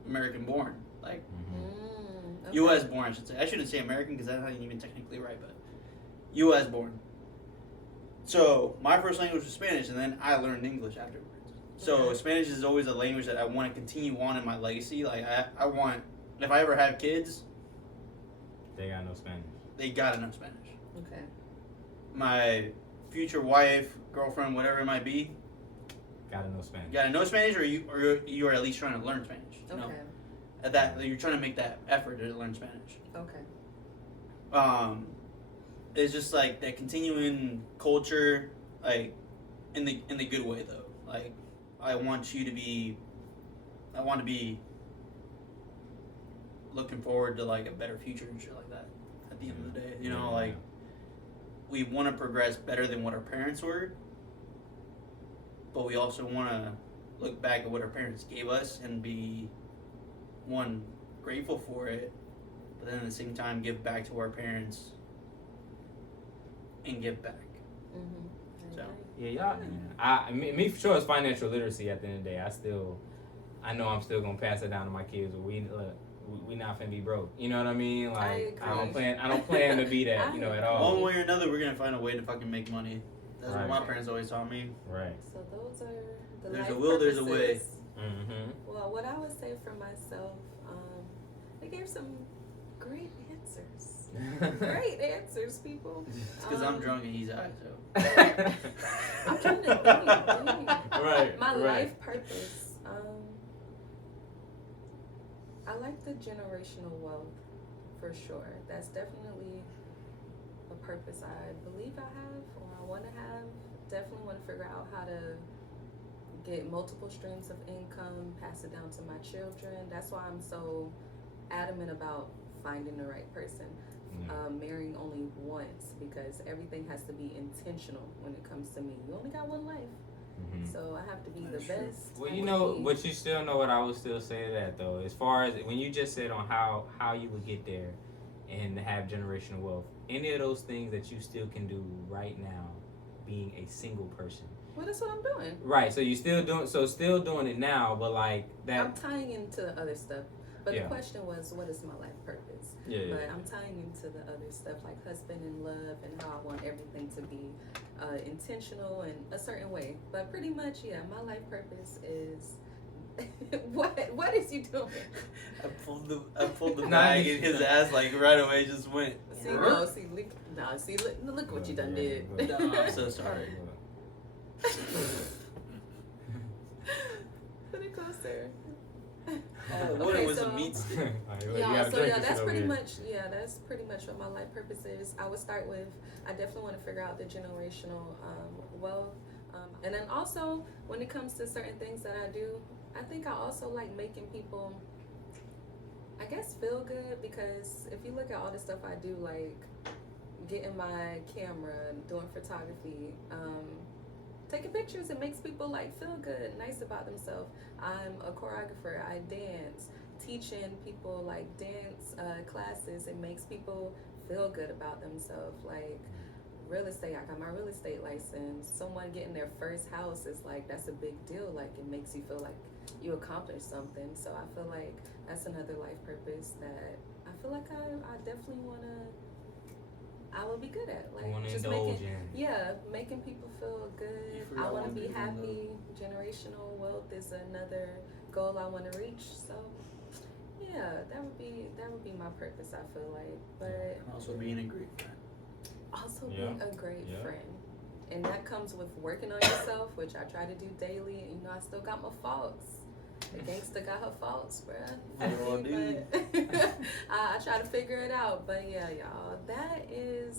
American born. Like, Mhm. Okay. U.S. born, I should say. I shouldn't say American because that's not even technically right, but U.S. born. So my first language was Spanish, and then I learned English afterwards. So Yeah. Spanish is always a language that I want to continue on in my legacy. Like I want, if I ever have kids, They got no Spanish. they gotta know Spanish. Okay. My future wife, girlfriend, whatever it might be, Gotta know Spanish. you gotta know Spanish, or you are at least trying to learn Spanish. You know, Okay. at that you're trying to make that effort to learn Spanish. Okay. It's just like that continuing culture, like in the good way though. Like I want to be looking forward to like a better future and shit like that. At the end of the day, you know, like we want to progress better than what our parents were, but we also want to look back at what our parents gave us and be one grateful for it, but then at the same time give back to our parents and give back. Mm-hmm. So. Yeah, y'all. Me for sure it's financial literacy. At the end of the day, I know I'm still gonna pass it down to my kids. But we not finna be broke. You know what I mean? Like I don't plan to be that. You know, at all. One way or another, we're gonna find a way to fucking make money. That's Right. what my parents always taught me. Right. So those are the There's life a will, there's a purposes. way. Mm-hmm. Well, what I would say for myself, they gave some great answers. Great answers, people. It's because I'm drunk and he's high, so. I'm trying to think. Dang. Right. My right. life purpose. I like the generational wealth for sure. That's definitely a purpose I believe I have or I want to have. Definitely want to figure out how to get multiple streams of income, pass it down to my children. That's why I'm so adamant about finding the right person. Marrying only once, because everything has to be intentional when it comes to me. You only got one life. Mm-hmm. So I have to be That's the true. best. Well, I you wanna know, be. but you still know what I would still say to that though. As far as when you just said on how you would get there and have generational wealth, any of those things that you still can do right now, being a single person. Well, that's what I'm doing. Right. So you still doing it now, but like that. I'm tying into the other stuff. But Yeah. the question was, what is my life purpose? Yeah. But I'm tying into the other stuff like husband and love and how I want everything to be intentional in a certain way. But pretty much, yeah, my life purpose is what is you doing? I pulled the Nah, bag you and his should- ass like right away just went. See, no, see, look what you done did. No, I'm so sorry. Put it closer. What Okay, it was so- a meat stick. That's pretty much what my life purpose is. I would start with, I definitely want to figure out the generational wealth, and then also when it comes to certain things that I do, I think I also like making people, I guess, feel good, because if you look at all the stuff I do, like getting my camera, doing photography, taking pictures, it makes people like feel good, nice about themselves. I'm a choreographer, I dance, teaching people like dance classes, it makes people feel good about themselves. Like real estate, I got my real estate license. Someone getting their first house is like, that's a big deal. Like it makes you feel like you accomplished something. So I feel like that's another life purpose that I feel like I definitely I will be good at. Like Want to just indulge making, in. yeah, making people feel You good. forgot I want to one be thing, happy. Generational wealth is another goal I want to reach. So yeah, that would be my purpose, I feel like. But And also being a great friend. also Yeah. being a great Yeah. friend. And that comes with working on yourself, which I try to do daily. And, I still got my faults. The gangster got her faults, bruh. We all do. But I try to figure it out. But yeah, y'all, that is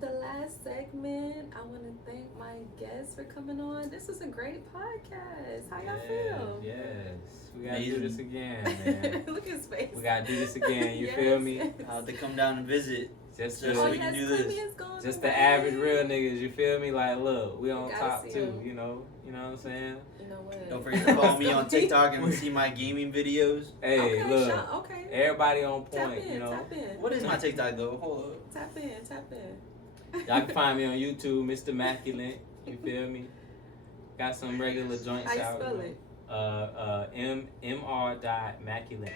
the last segment. I want to thank my guests for coming on. This was a great podcast. How y'all feel? Yes. We gotta do Amazing. this again, man. Look at his face. We gotta do this again. You Yes, feel me? yes. I'll have to come down and visit. Just Just Oh, so we the, can yes, do this. Clemmy is going just away. the average real niggas. You feel me? Like, look, we on gotta top see too. 'em. You know what I'm saying? You know what? Don't forget to follow me on TikTok and see my gaming videos. Hey, Okay, look, Sean, okay. everybody on Tap point. in, You know, tap in. What is my TikTok though? Hold up. Tap in. y'all can find me on YouTube, Mr. Immaculate. You feel me? Got some regular joints How you out. spell you it? know. Mr. Maculint,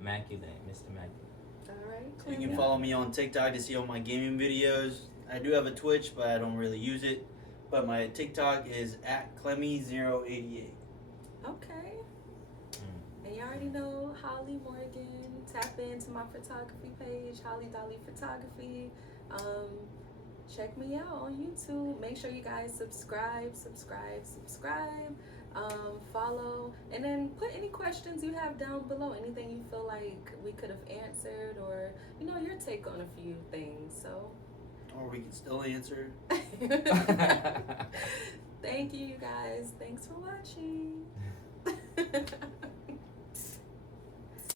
Immaculate, Mr. Immaculate. All right. You Clemmy. can follow me on TikTok to see all my gaming videos. I do have a Twitch, but I don't really use it. But my TikTok is at Clemmy088. Okay. And you already know Holly Morgan. Tap into my photography page, Holly Dolly Photography. Check me out on YouTube. Make sure you guys subscribe. Follow, and then put any questions you have down below. Anything you feel like we could have answered, or your take on a few things. So. Or we can still answer. Thank you, you guys. Thanks for watching.